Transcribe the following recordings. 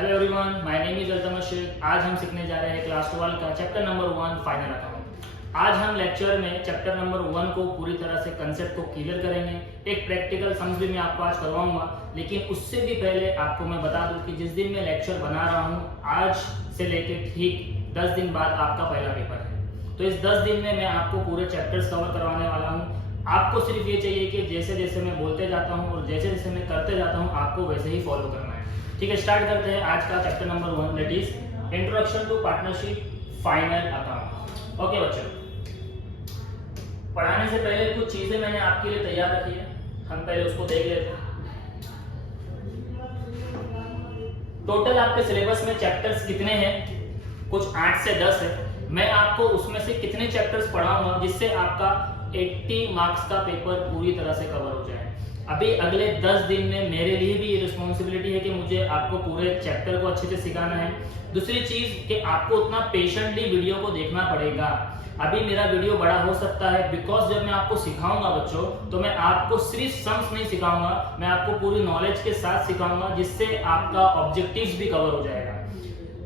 Hello everyone, my name is Altamash Shaikh. आज हम सीखने जा रहे हैं क्लास 12 का चैप्टर नंबर 1 फाइनल अकाउंट। आज हम लेक्चर में चैप्टर नंबर 1 को पूरी तरह से कंसेप्ट को क्लियर करेंगे। एक प्रैक्टिकल सम्स भी मैं आपको आज करवाऊंगा, लेकिन उससे भी पहले आपको मैं बता दूं कि जिस दिन मैं लेक्चर बना रहा हूं, आज से लेके ठीक 10 दिन बाद आपका पहला पेपर है। तो इस 10 दिन में मैं आपको पूरे चैप्टर्स कवर करवाने वाला हूँ। आपको सिर्फ ये चाहिए कि जैसे जैसे मैं बोलते जाता हूँ और जैसे जैसे मैं करते जाता हूँ, आपको वैसे ही फॉलो करना है। ठीक है, स्टार्ट करते हैं आज का chapter number 1, that is introduction to partnership final account. Okay बच्चों, पढ़ाने से पहले कुछ चीजें मैंने आपके लिए तैयार रखी है, हम पहले उसको देख लेते हैं। टोटल आपके सिलेबस में चैप्टर्स कितने हैं? कुछ 8 से 10 है। मैं आपको उसमें से कितने चैप्टर्स पढ़ाऊंगा जिससे आपका 80 मार्क्स का पेपर पूरी तरह से कवर हो जाए। अभी अगले 10 दिन में मेरे लिए भी ये रिस्पॉन्सिबिलिटी है कि मुझे आपको पूरे चैप्टर को अच्छे से सिखाना है। दूसरी चीज कि आपको उतना पेशेंटली वीडियो को देखना पड़ेगा। अभी मेरा वीडियो बड़ा हो सकता है बिकॉज जब मैं आपको सिखाऊंगा बच्चों, तो मैं आपको सिर्फ सम्स नहीं सिखाऊंगा, मैं आपको पूरी नॉलेज के साथ सिखाऊंगा, जिससे आपका ऑब्जेक्टिव्स भी कवर हो जाएगा।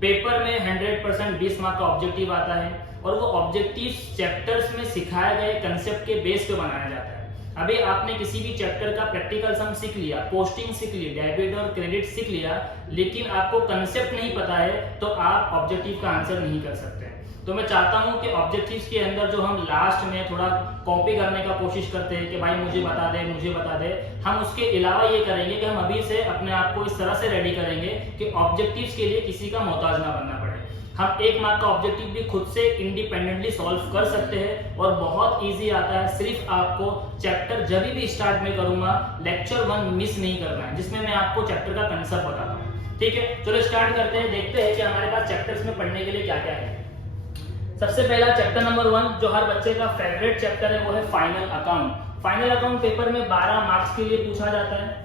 पेपर में 100% 20 मार्क का ऑब्जेक्टिव आता है और वो ऑब्जेक्टिव्स चैप्टर्स में सिखाए गए कंसेप्ट के बेस पे बनाया जाता है। अभी आपने किसी भी चैप्टर का प्रैक्टिकल सम सीख लिया, पोस्टिंग सीख ली, डेबिट और क्रेडिट सीख लिया, लेकिन आपको कंसेप्ट नहीं पता है तो आप ऑब्जेक्टिव का आंसर नहीं कर सकते। तो मैं चाहता हूं कि ऑब्जेक्टिव्स के अंदर जो हम लास्ट में थोड़ा कॉपी करने का कोशिश करते हैं कि भाई मुझे बता दे, हम उसके अलावा ये करेंगे कि हम अभी से अपने आप को इस तरह से रेडी करेंगे कि ऑब्जेक्टिव्स के लिए किसी का मोहताज ना बनना पड़े। हम 1 मार्क का ऑब्जेक्टिव भी खुद से इंडिपेंडेंटली सॉल्व कर सकते हैं और बहुत इजी आता है। सिर्फ आपको चैप्टर जब भी स्टार्ट में करूंगा, लेक्चर 1 मिस नहीं करना है, जिसमें मैं आपको चैप्टर का कंसेप्ट बताता हूं। ठीक है, चलो स्टार्ट करते हैं। देखते हैं कि हमारे पास चैप्टर्स में पढ़ने के लिए क्या क्या है। सबसे पहला चैप्टर नंबर 1 जो हर बच्चे का फेवरेट चैप्टर है, वो है final account. Final account paper में 12 मार्क्स के लिए पूछा जाता है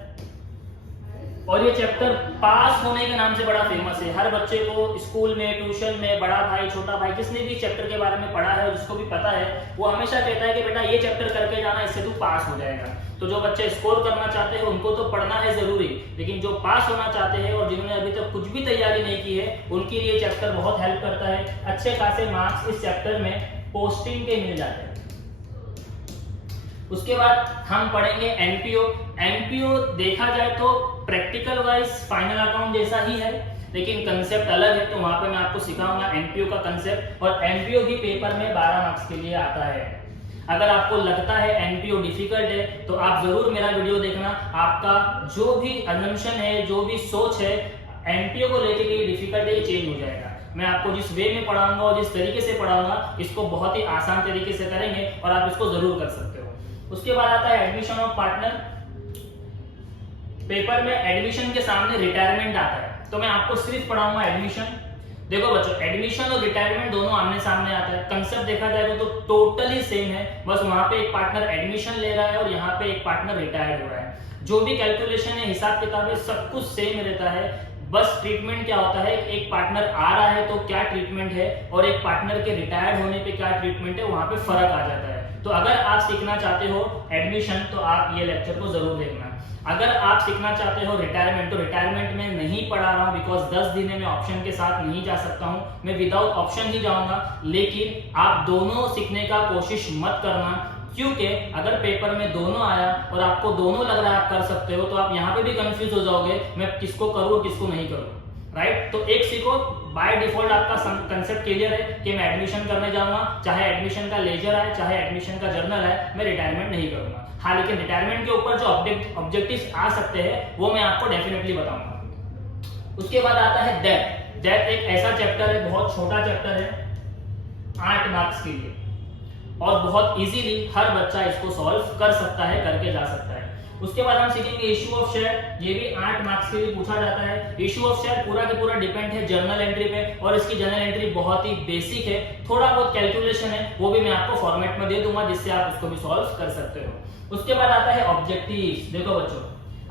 और ये चैप्टर पास होने के नाम से बड़ा फेमस है। हर बच्चे को स्कूल में, ट्यूशन में, बड़ा भाई, छोटा भाई, जिसने भी चैप्टर के बारे में पढ़ा है और जिसको भी पता है, वो हमेशा कहता है कि बेटा ये चैप्टर करके जाना, इससे तू पास हो जाएगा। तो जो बच्चे स्कोर करना चाहते हैं उनको तो पढ़ना है जरूरी, लेकिन जो पास होना चाहते हैं और जिन्होंने अभी तक कुछ भी तैयारी नहीं की है, उनके लिए चैप्टर बहुत हेल्प करता है। अच्छे खासे मार्क्स इस चैप्टर में पोस्टिंग के मिल जाते हैं। उसके बाद हम पढ़ेंगे एनपीओ। एनपीओ देखा जाए तो प्रैक्टिकल वाइज फाइनल अकाउंट जैसा ही है, लेकिन कंसेप्ट अलग है, तो वहां पे मैं आपको सिखाऊंगा एनपीओ का कंसेप्ट। और एनपीओ भी पेपर में 12 मार्क्स के लिए आता है। अगर आपको लगता है एनपीओ डिफिकल्ट है तो आप जरूर मेरा वीडियो देखना। आपका जो भी असम्पशन है, जो भी सोच है एनपीओ को लेके कि डिफिकल्ट है, ये चेंज हो जाएगा। मैं आपको जिस वे में पढ़ाऊंगा और जिस तरीके से पढ़ाऊंगा, इसको बहुत ही आसान तरीके से करेंगे और आप इसको जरूर कर सकते हो। उसके बाद आता है एडमिशन ऑफ पार्टनर। पेपर में एडमिशन के सामने रिटायरमेंट आता है, तो मैं आपको सिर्फ पढ़ाऊंगा एडमिशन। देखो बच्चों, एडमिशन और रिटायरमेंट दोनों आमने सामने आता है। कंसेप्ट देखा जाएगा तो टोटली सेम है, बस वहां पे एक पार्टनर एडमिशन ले रहा है और यहाँ पे एक पार्टनर रिटायर्ड हो रहा है। जो भी कैलकुलेशन है, हिसाब किताब है, सब कुछ सेम रहता है। बस ट्रीटमेंट क्या होता है, एक पार्टनर आ रहा है तो क्या ट्रीटमेंट है और एक पार्टनर के रिटायर्ड होने पे क्या ट्रीटमेंट है, वहां पे फर्क आ जाता है। तो अगर आप सीखना चाहते हो एडमिशन, तो आप ये लेक्चर को जरूर देखना। अगर आप सीखना चाहते हो रिटायरमेंट, तो रिटायरमेंट में नहीं पढ़ा रहा हूं बिकॉज 10 दिन में मैं ऑप्शन के साथ नहीं जा सकता हूं, मैं विदाउट ऑप्शन ही जाऊंगा। लेकिन आप दोनों सीखने का कोशिश मत करना, क्योंकि अगर पेपर में दोनों आया और आपको दोनों लग रहा है आप कर सकते हो, तो आप यहाँ पे भी कंफ्यूज हो जाओगे, मैं किसको करूँ और किसको नहीं करूँ। राइट, तो एक सीखो, बाय डिफॉल्ट आपका कंसेप्ट क्लियर है कि मैं एडमिशन करने जाऊंगा, चाहे एडमिशन का लेजर आए, चाहे एडमिशन का जर्नल है, मैं रिटायरमेंट नहीं करूंगा। हाँ, लेकिन रिटायरमेंट के ऊपर जो ऑब्जेक्टिव्स आ सकते हैं वो मैं आपको डेफिनेटली बताऊंगा। उसके बाद आता है डेट। डेट एक ऐसा चैप्टर है, बहुत छोटा चैप्टर है, 8 मार्क्स के लिए, और बहुत इजीली हर बच्चा इसको सॉल्व कर सकता है, करके जा सकता है। उसके बाद हम सीखेंगे इशू ऑफ शेयर। ये भी 8 मार्क्स के लिए पूछा जाता है। इशू ऑफ शेयर पूरा के पूरा डिपेंड है जर्नल एंट्री पे, और इसकी जर्नल एंट्री बहुत ही बेसिक है, थोड़ा बहुत कैलकुलेशन है, वो भी मैं आपको फॉर्मेट में दे दूंगा, जिससे आप उसको भी सॉल्व कर सकते हो। उसके बाद आता है ऑब्जेक्टिव्स। देखो बच्चों,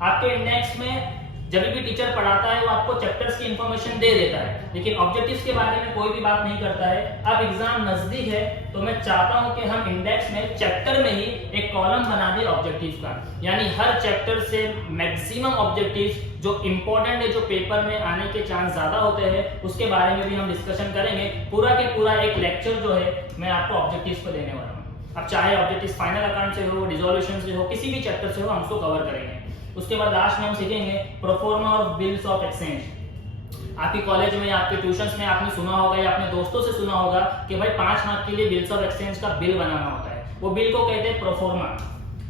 आपके इंडेक्स में जब भी टीचर पढ़ाता है वो आपको चैप्टर्स की इंफॉर्मेशन दे देता है, लेकिन ऑब्जेक्टिव्स के बारे में कोई भी बात नहीं करता है। अब एग्जाम नजदीक है तो मैं चाहता हूं कि हम इंडेक्स में चैप्टर में ही एक कॉलम बना दें ऑब्जेक्टिव का, यानी हर चैप्टर से मैक्सिमम ऑब्जेक्टिव्स जो इंपॉर्टेंट है, जो पेपर में आने के चांस ज्यादा होते हैं, उसके बारे में भी हम डिस्कशन करेंगे। पूरा के पूरा एक लेक्चर जो है मैं आपको ऑब्जेक्टिव्स को देने वाला हूँ। अब चाहे ऑब्जेक्टिव्स फाइनल अकाउंट से हो, डिसोल्यूशन से हो, किसी भी चैप्टर से हो, हम उसको कवर करेंगे। उसके बाद लास्ट में हम सीखेंगे proforma of bills of exchange. आपके कॉलेज में, आपके ट्यूशंस में आपने सुना होगा या अपने दोस्तों से सुना होगा कि भाई 5 मार्क के लिए बिल्स ऑफ एक्सचेंज का बिल बनाना होता है। वो बिल को कहते हैं प्रोफॉर्मा,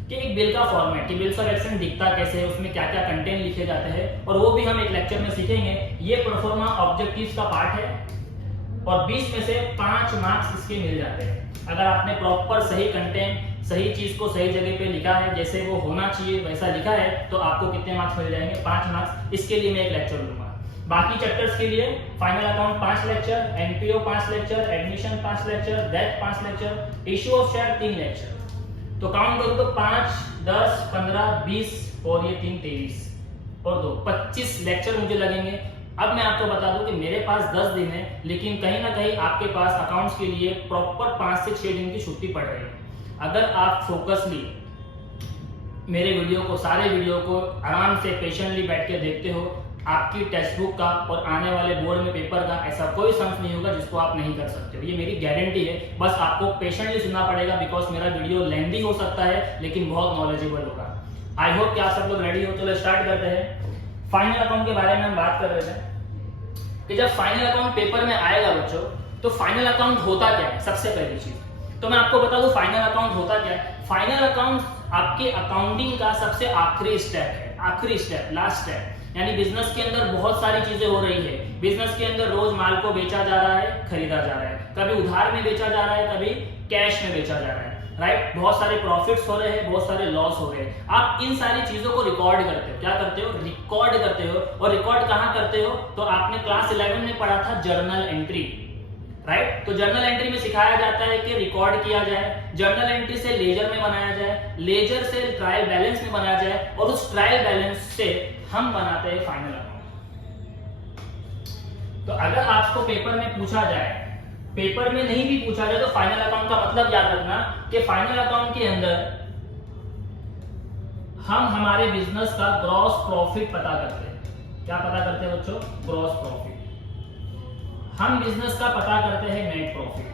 कि एक बिल का फॉर्मेट, कि बिल्स ऑफ एक्सचेंज दिखता कैसे है, उसमें क्या क्या कंटेंट लिखे जाते हैं, और वो भी हम एक लेक्चर में सीखेंगे। ये प्रोफॉर्मा ऑब्जेक्टिव्स का पार्ट है और 20 में से 5 मार्क्स इसके मिल जाते हैं। अगर आपने प्रॉपर सही कंटेंट, सही चीज को सही जगह पे लिखा है, जैसे वो होना चाहिए वैसा लिखा है, तो आपको कितने मार्क्स मिल जाएंगे? 5 मार्क्स। इसके लिए मैं एक लेक्चर लूंगा। बाकी चैप्टर्स के लिए final account 5 lecture, NPO 5 lecture, admission 5 lecture, that 5 lecture, issue of share 3 lecture. तो काउंट करूं तो 5, 10, 15, 20 और ये 3, 23 और 2, 25 लेक्चर मुझे लगेंगे। अब मैं आपको बता दूं कि मेरे पास 10 दिन है, लेकिन कहीं ना कहीं आपके पास अकाउंट्स के लिए प्रॉपर 5 से 6 दिन की छुट्टी पड़ रही है। अगर आप फोकसली मेरे वीडियो को, सारे वीडियो को आराम से पेशेंटली बैठ के देखते हो, आपकी टेक्स्ट बुक का और आने वाले बोर्ड में पेपर का ऐसा कोई सम्स नहीं होगा जिसको आप नहीं कर सकते हो। ये मेरी गारंटी है। बस आपको पेशेंटली सुनना पड़ेगा, बिकॉज मेरा वीडियो लेंथी हो सकता है लेकिन बहुत नॉलेजेबल होगा। आई होप कि आप सब लोग रेडी हो। चलो स्टार्ट करते हैं। फाइनल अकाउंट के बारे में हम बात कर रहे थे कि जब फाइनल अकाउंट पेपर में आएगा बच्चों, तो फाइनल अकाउंट होता क्या है? सबसे पहली चीज तो मैं आपको बता दूं फाइनल अकाउंट होता क्या है। फाइनल अकाउंट आपके अकाउंटिंग का सबसे आखिरी स्टेप है, आखिरी स्टेप, लास्ट स्टेप। यानी बिजनेस के अंदर बहुत सारी चीजें हो रही है। बिजनेस के अंदर रोज माल को बेचा जा रहा है, खरीदा जा रहा है, कभी उधार में बेचा जा रहा है, कभी कैश में बेचा जा रहा है, राइट। बहुत सारे प्रॉफिट्स हो रहे हैं, बहुत सारे लॉस हो रहे हैं। आप इन सारी चीजों को रिकॉर्ड करते हो। क्या करते हो? रिकॉर्ड करते हो। और रिकॉर्ड कहां करते हो? तो आपने क्लास 11 में पढ़ा था जर्नल एंट्री, राइट। तो जर्नल एंट्री में सिखाया जाता है कि रिकॉर्ड किया जाए, जर्नल एंट्री से लेजर में बनाया जाए, लेजर से ट्रायल बैलेंस में बनाया जाए, और उस ट्रायल बैलेंस से हम बनाते हैं फाइनल अकाउंट। तो अगर आपको पेपर में पूछा जाए, पेपर में नहीं भी पूछा जाए, तो फाइनल अकाउंट का मतलब याद रखना कि फाइनल अकाउंट के अंदर हम हमारे बिजनेस का ग्रॉस प्रॉफिट पता करते हैं। क्या पता करते हैं बच्चों? Gross profit. हम बिजनेस का पता करते हैं नेट प्रॉफिट।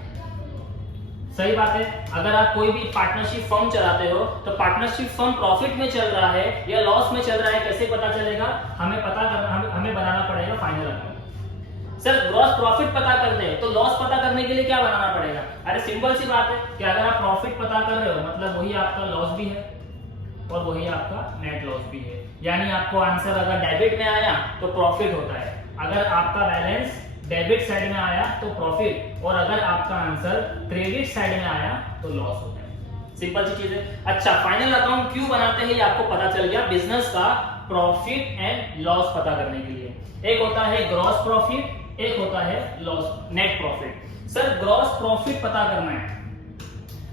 सही बात है। अगर आप कोई भी पार्टनरशिप फर्म चलाते हो, तो पार्टनरशिप फर्म प्रॉफिट में चल रहा है या लॉस में चल रहा है, कैसे पता चलेगा? हमें पता करना, हमें बनाना पड़ेगा final account. Sir gross profit पता करते हैं तो लॉस पता करने के लिए क्या बनाना पड़ेगा? अरे सिंपल सी बात है कि अगर आप प्रॉफिट पता कर रहे हो, मतलब वही आपका लॉस भी है और वही आपका नेट लॉस भी है। यानी आपको आंसर अगर डेबिट में आया तो प्रॉफिट होता है, अगर आपका बैलेंस डेबिट साइड में आया तो प्रॉफिट, और अगर आपका आंसर क्रेडिट साइड में आया तो लॉस होता है। सिंपल सी चीज है। अच्छा, फाइनल अकाउंट क्यों बनाते हैं ये आपको पता चल गया। बिजनेस का प्रॉफिट एंड लॉस पता करने के लिए। एक होता है ग्रॉस प्रॉफिट, एक होता है loss, net profit. Sir gross profit पता करना है।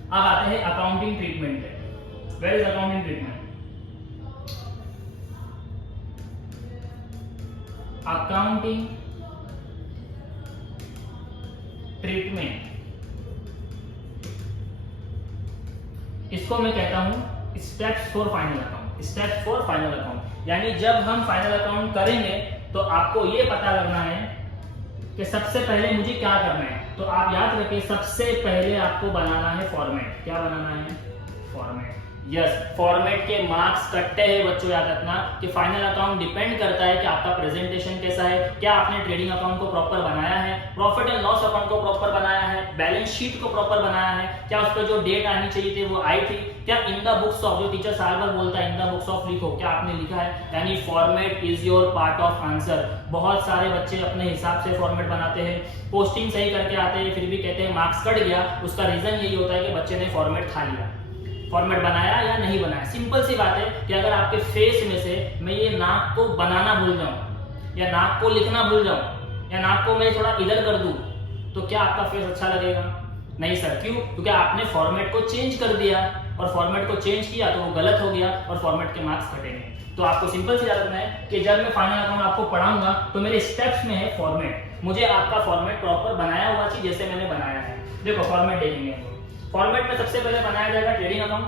अब आते हैं अकाउंटिंग ट्रीटमेंट पे। Where is accounting treatment? Accounting treatment, इसको मैं कहता हूं steps for final account. Steps for final account यानी जब हम फाइनल अकाउंट करेंगे तो आपको ये पता करना है कि सबसे पहले मुझे क्या करना है। तो आप याद रखें, सबसे पहले आपको बनाना है फॉर्मेट। क्या बनाना है? फॉर्मेट। यस, फॉर्मेट के मार्क्स कटते हैं बच्चों। याद रखना कि फाइनल अकाउंट डिपेंड करता है कि आपका प्रेजेंटेशन कैसा है, क्या आपने ट्रेडिंग अकाउंट को प्रॉपर बनाया है, प्रॉफिट एंड लॉस अकाउंट को प्रॉपर बनाया है, बैलेंस शीट को प्रॉपर बनाया है, क्या उस पर जो डेट आनी चाहिए थी वो आई थी, क्या इन द बुक्स ऑफ, जो टीचर साल भर बोलता है इन द बुक्स ऑफ लिखो, क्या आपने लिखा है। यानी format is your part of answer. बहुत सारे बच्चे अपने हिसाब से फॉर्मेट बनाते हैं, पोस्टिंग सही करके आते हैं, फिर भी कहते हैं मार्क्स कट गया। उसका रीजन यही होता है कि बच्चे ने फॉर्मेट खा लिया, फॉर्मेट बनाया या नहीं बनाया। सिंपल सी बात है कि अगर आपके फेस में से मैं ये नाक को बनाना भूल जाऊं या नाक को लिखना भूल जाऊं या नाक को मैं थोड़ा इधर कर दूं, तो क्या आपका फेस अच्छा लगेगा? नहीं सर। क्यों? क्योंकि आपने फॉर्मेट को चेंज कर दिया। और फॉर्मेट को चेंज किया तो वो गलत हो गया और फॉर्मेट के मार्क्स घटेंगे। तो आपको सिंपल से याद रखना है कि जब मैं फाइनल अकाउंट आपको पढ़ाऊंगा तो मेरे स्टेप्स में है फॉर्मेट। मुझे आपका फॉर्मेट प्रॉपर बनाया हुआ चाहिए जैसे मैंने बनाया है। देखो फॉर्मेट देखेंगे, फॉर्मेट में सबसे पहले बनाया जाएगा ट्रेडिंग अकाउंट,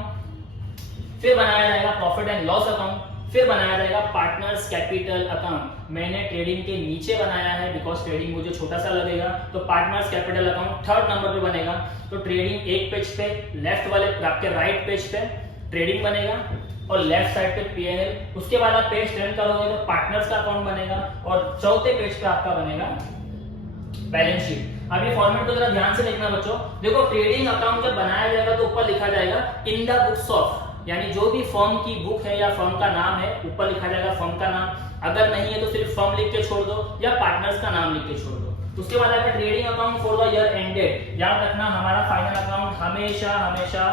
फिर बनाया जाएगा प्रॉफिट एंड लॉस अकाउंट, फिर बनाया जाएगा पार्टनर्स कैपिटल अकाउंट। मैंने ट्रेडिंग के नीचे बनाया है बिकॉज ट्रेडिंग मुझे छोटा सा लगेगा, तो partners capital account third number पे बनेगा। तो ट्रेडिंग एक पेज पे, लेफ्ट वाले आपके राइट पेज पे ट्रेडिंग बनेगा और लेफ्ट साइड पे पीएनएल। उसके बाद आप पेज टर्न करोगे तो पार्टनर्स का अकाउंट बनेगा और चौथे पेज पे आपका बनेगा बैलेंस शीट। अब ये फॉर्मेट को जरा ध्यान से देखना बच्चों। देखो ट्रेडिंग अकाउंट जब बनाया जाएगा तो ऊपर लिखा जाएगा इन द बुक्स ऑफ, यानी जो भी फर्म की बुक है या फर्म का नाम है ऊपर लिखा जाएगा फर्म का नाम। अगर नहीं है तो सिर्फ फर्म लिख के छोड़ दो या पार्टनर्स का नाम लिख के छोड़ दो। उसके बाद आएगा trading account for the year ended. याद रखना हमारा फाइनल अकाउंट हमेशा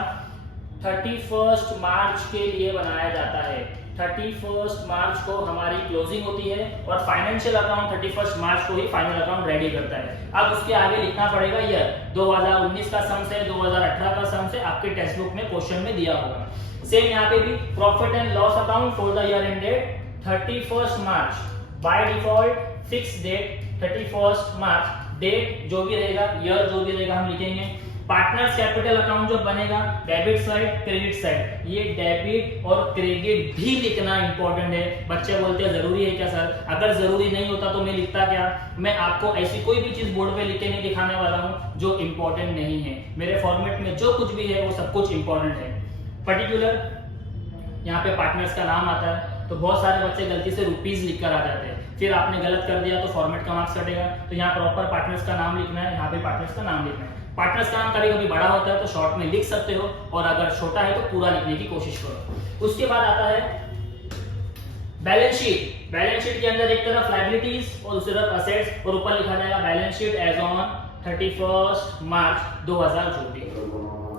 31 मार्च के लिए बनाया जाता है। 31 मार्च को हमारी क्लोजिंग होती है और फाइनेंशियल अकाउंट 31 मार्च को ही फाइनल अकाउंट रेडी करता है। अब उसके आगे लिखना पड़ेगा ईयर 2019 का सम से 2018 का सम से आपके टेक्स्ट बुक में क्वेश्चन में दिया होगा। सेम यहाँ पे भी profit and loss account for the year ended 31 March, by default fix date 31 March, date जो भी रहेगा ईयर जो भी रहेगा हम लिखेंगे। पार्टनर्स कैपिटल अकाउंट जो बनेगा डेबिट साइड क्रेडिट साइड, ये डेबिट और क्रेडिट भी लिखना इंपॉर्टेंट है। बच्चे बोलते हैं जरूरी है क्या सर? अगर जरूरी नहीं होता तो मैं लिखता क्या? मैं आपको ऐसी कोई भी चीज बोर्ड पे लिख के नहीं दिखाने वाला हूँ जो इंपॉर्टेंट नहीं है। मेरे फॉर्मेट में जो कुछ भी है वो सब कुछ इंपॉर्टेंट है। पर्टिकुलर यहाँ पे पार्टनर्स का नाम आता है तो बहुत सारे बच्चे गलती से रुपीज लिख कर आ जाते हैं, फिर आपने गलत कर दिया तो फॉर्मेट का मार्क्स कटेगा। तो यहाँ प्रॉपर पार्टनर्स का नाम लिखना है, यहाँ पे पार्टनर्स का नाम लिखना है। पार्टनर्स का नाम कभी कभी बड़ा होता है तो शॉर्ट में लिख सकते हो और अगर छोटा है तो पूरा लिखने की कोशिश करो। उसके बाद आता है बैलेंस शीट। बैलेंस शीट के अंदर एक तरफ लायबिलिटीज और दूसरी तरफ असेट्स और ऊपर लिखा जाएगा बैलेंस शीट एज ऑन 31 मार्च 2024।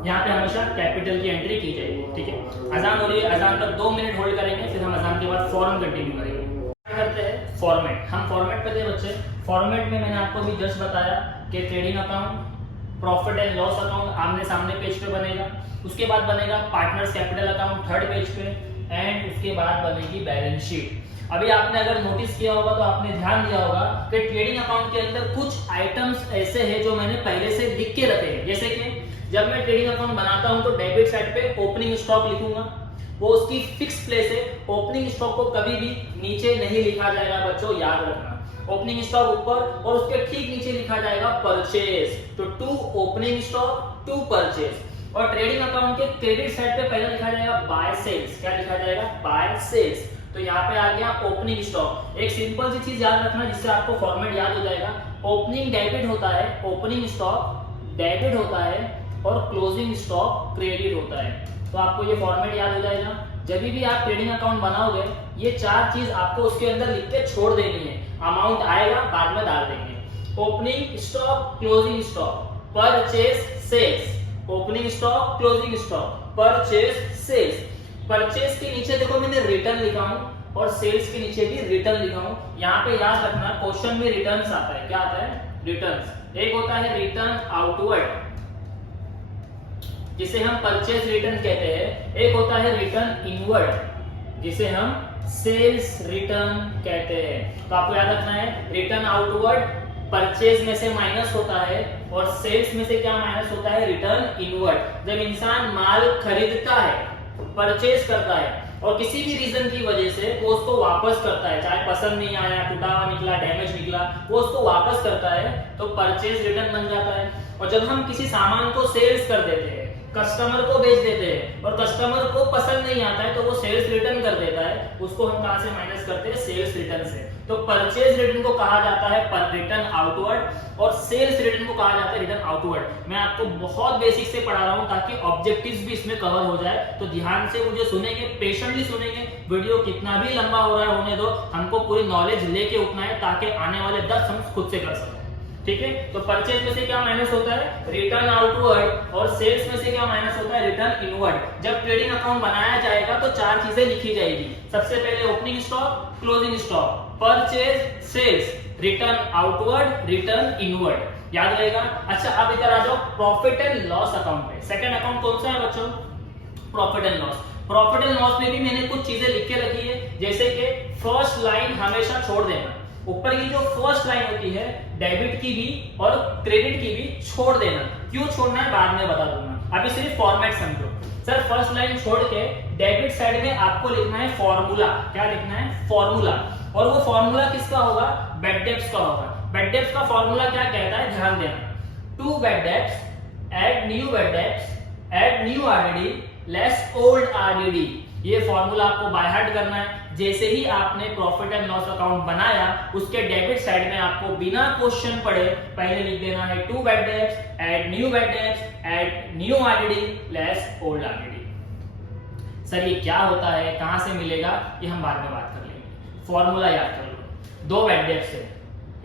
यहाँ पे हमेशा कैपिटल की एंट्री की जाएगी। ठीक है, अजान हो रही है, अजान तक 2 मिनट होल्ड करेंगे, फिर हम अजान के बाद फौरन कंटिन्यू करेंगे। करते हैं फॉर्मेट। हम फॉर्मेट पे थे बच्चे। फॉर्मेट में मैंने आपको भी जस्ट बताया कि trading account, profit and loss account आमने सामने पेज पे बनेगा। उसके बाद बनेगा partners capital account third page पे एंड उसके बाद बनेगी बैलेंस शीट। अभी आपने अगर नोटिस किया होगा तो आपने ध्यान दिया होगा कि ट्रेडिंग अकाउंट के अंदर कुछ आइटम्स ऐसे हैं जो मैंने पहले से लिख के रखे हैं। जैसे कि जब मैं ट्रेडिंग अकाउंट बनाता हूं तो डेबिट साइड पे ओपनिंग स्टॉक लिखूंगा, वो उसकी फिक्स प्लेस है। ओपनिंग स्टॉक को कभी भी नीचे नहीं लिखा जाएगा बच्चों, याद रखना। ओपनिंग स्टॉक ऊपर और उसके ठीक नीचे लिखा जाएगा परचेज। तो to opening stock to purchase. और ट्रेडिंग अकाउंट के क्रेडिट साइड पे पहले लिखा जाएगा बाय सेल्स। क्या लिखा जाएगा? By sales. तो यहाँ पे आ गया ओपनिंग स्टॉक। एक सिंपल सी चीज याद रखना जिससे आपको फॉर्मेट याद हो जाएगा। ओपनिंग डेबिट होता है, ओपनिंग स्टॉक डेबिट होता है और क्लोजिंग स्टॉक क्रेडिट होता है। तो आपको ये फॉर्मेट याद हो जाएगा। जब भी आप ट्रेडिंग अकाउंट बनाओगे ये चार चीज आपको उसके अंदर लिख के छोड़ देनी है। अमाउंट आएगा बाद में डाल देंगे। Opening stock, closing stock, purchase, sales. Opening stock, closing stock, purchase, sales. Purchase के नीचे देखो मैंने रिटर्न लिखा हूं और सेल्स के नीचे भी रिटर्न लिखा हूं। यहाँ पे याद रखना क्वेश्चन में रिटर्न्स आता है। क्या आता है? रिटर्न्स। एक होता है रिटर्न आउटवर्ड जिसे हम परचेज रिटर्न कहते हैं, एक होता है रिटर्न इनवर्ड जिसे हम सेल्स रिटर्न कहते हैं। तो आपको याद रखना है रिटर्न आउटवर्ड परचेज में से माइनस होता है और सेल्स में से क्या माइनस होता है? Return inward. जब इंसान माल खरीदता है, परचेज करता है और किसी भी रीजन की वजह से वो उसको वापस करता है, चाहे पसंद नहीं आया, टूटा हुआ निकला, डैमेज निकला, वो उसको वापस करता है तो परचेज रिटर्न बन जाता है। और जब हम किसी सामान को सेल्स कर देते हैं, कस्टमर को बेच देते हैं और कस्टमर को पसंद नहीं आता है तो वो सेल्स रिटर्न कर देता है, उसको हम कहां से माइनस करते हैं? सेल्स रिटर्न से। तो परचेज रिटर्न को कहा जाता है रिटर्न आउटवर्ड और सेल्स रिटर्न को कहा जाता है रिटर्न आउटवर्ड। मैं आपको बहुत बेसिक से पढ़ा रहा हूं ताकि ऑब्जेक्टिव्स भी इसमें कवर हो जाए। तो ध्यान से मुझे सुनेंगे, पेशेंटली सुनेंगे। वीडियो कितना भी लंबा हो रहा है होने दो, हमको पूरी नॉलेज लेके उठना है ताकि आने वाले 10 हम खुद से कर सकें। ठीक है, तो परचेज में से क्या माइनस होता है? Return outward. और सेल्स में से क्या माइनस होता है? Return inward. जब ट्रेडिंग अकाउंट बनाया जाएगा तो चार चीजें लिखी जाएगी। सबसे पहले opening stock, closing stock, purchase, sales, return outward, return inward. याद रहेगा? अच्छा अब इधर आ जाओ प्रॉफिट एंड लॉस अकाउंट पे। सेकंड अकाउंट कौन सा है बच्चों? Profit and loss. Profit and loss में भी मैंने कुछ चीजें लिख के रखी है, जैसे कि फर्स्ट लाइन हमेशा छोड़ देना। ऊपर की जो फर्स्ट लाइन होती है डेबिट की भी और क्रेडिट की भी छोड़ देना। क्यों छोड़ना है बाद में बता दूंगा, अभी सिर्फ फॉर्मेट समझो। सर फर्स्ट लाइन छोड़ के डेबिट साइड में आपको लिखना है फॉर्मूला। क्या लिखना है? फॉर्मूला। और वो फॉर्मूला किसका होगा? बैड डेब्ट्स का होगा। बैड डेब्ट्स का फॉर्मूला क्या कहता है, ध्यान देना। To bad debts add new bad debts add new RDD less old RDD. ये फॉर्मूला आपको बाय हार्ट करना है। जैसे ही आपने प्रॉफिट एंड लॉस अकाउंट बनाया, उसके डेबिट साइड में आपको बिना क्वेश्चन पढ़े पहले लिख देना है to bad debts add new bad debts add new RDD less old RDD. Sir ये क्या होता है, कहां से मिलेगा, ये हम बाद में बात कर लेंगे। फॉर्मूला याद कर लो। दो बैड डेब्ट्स है,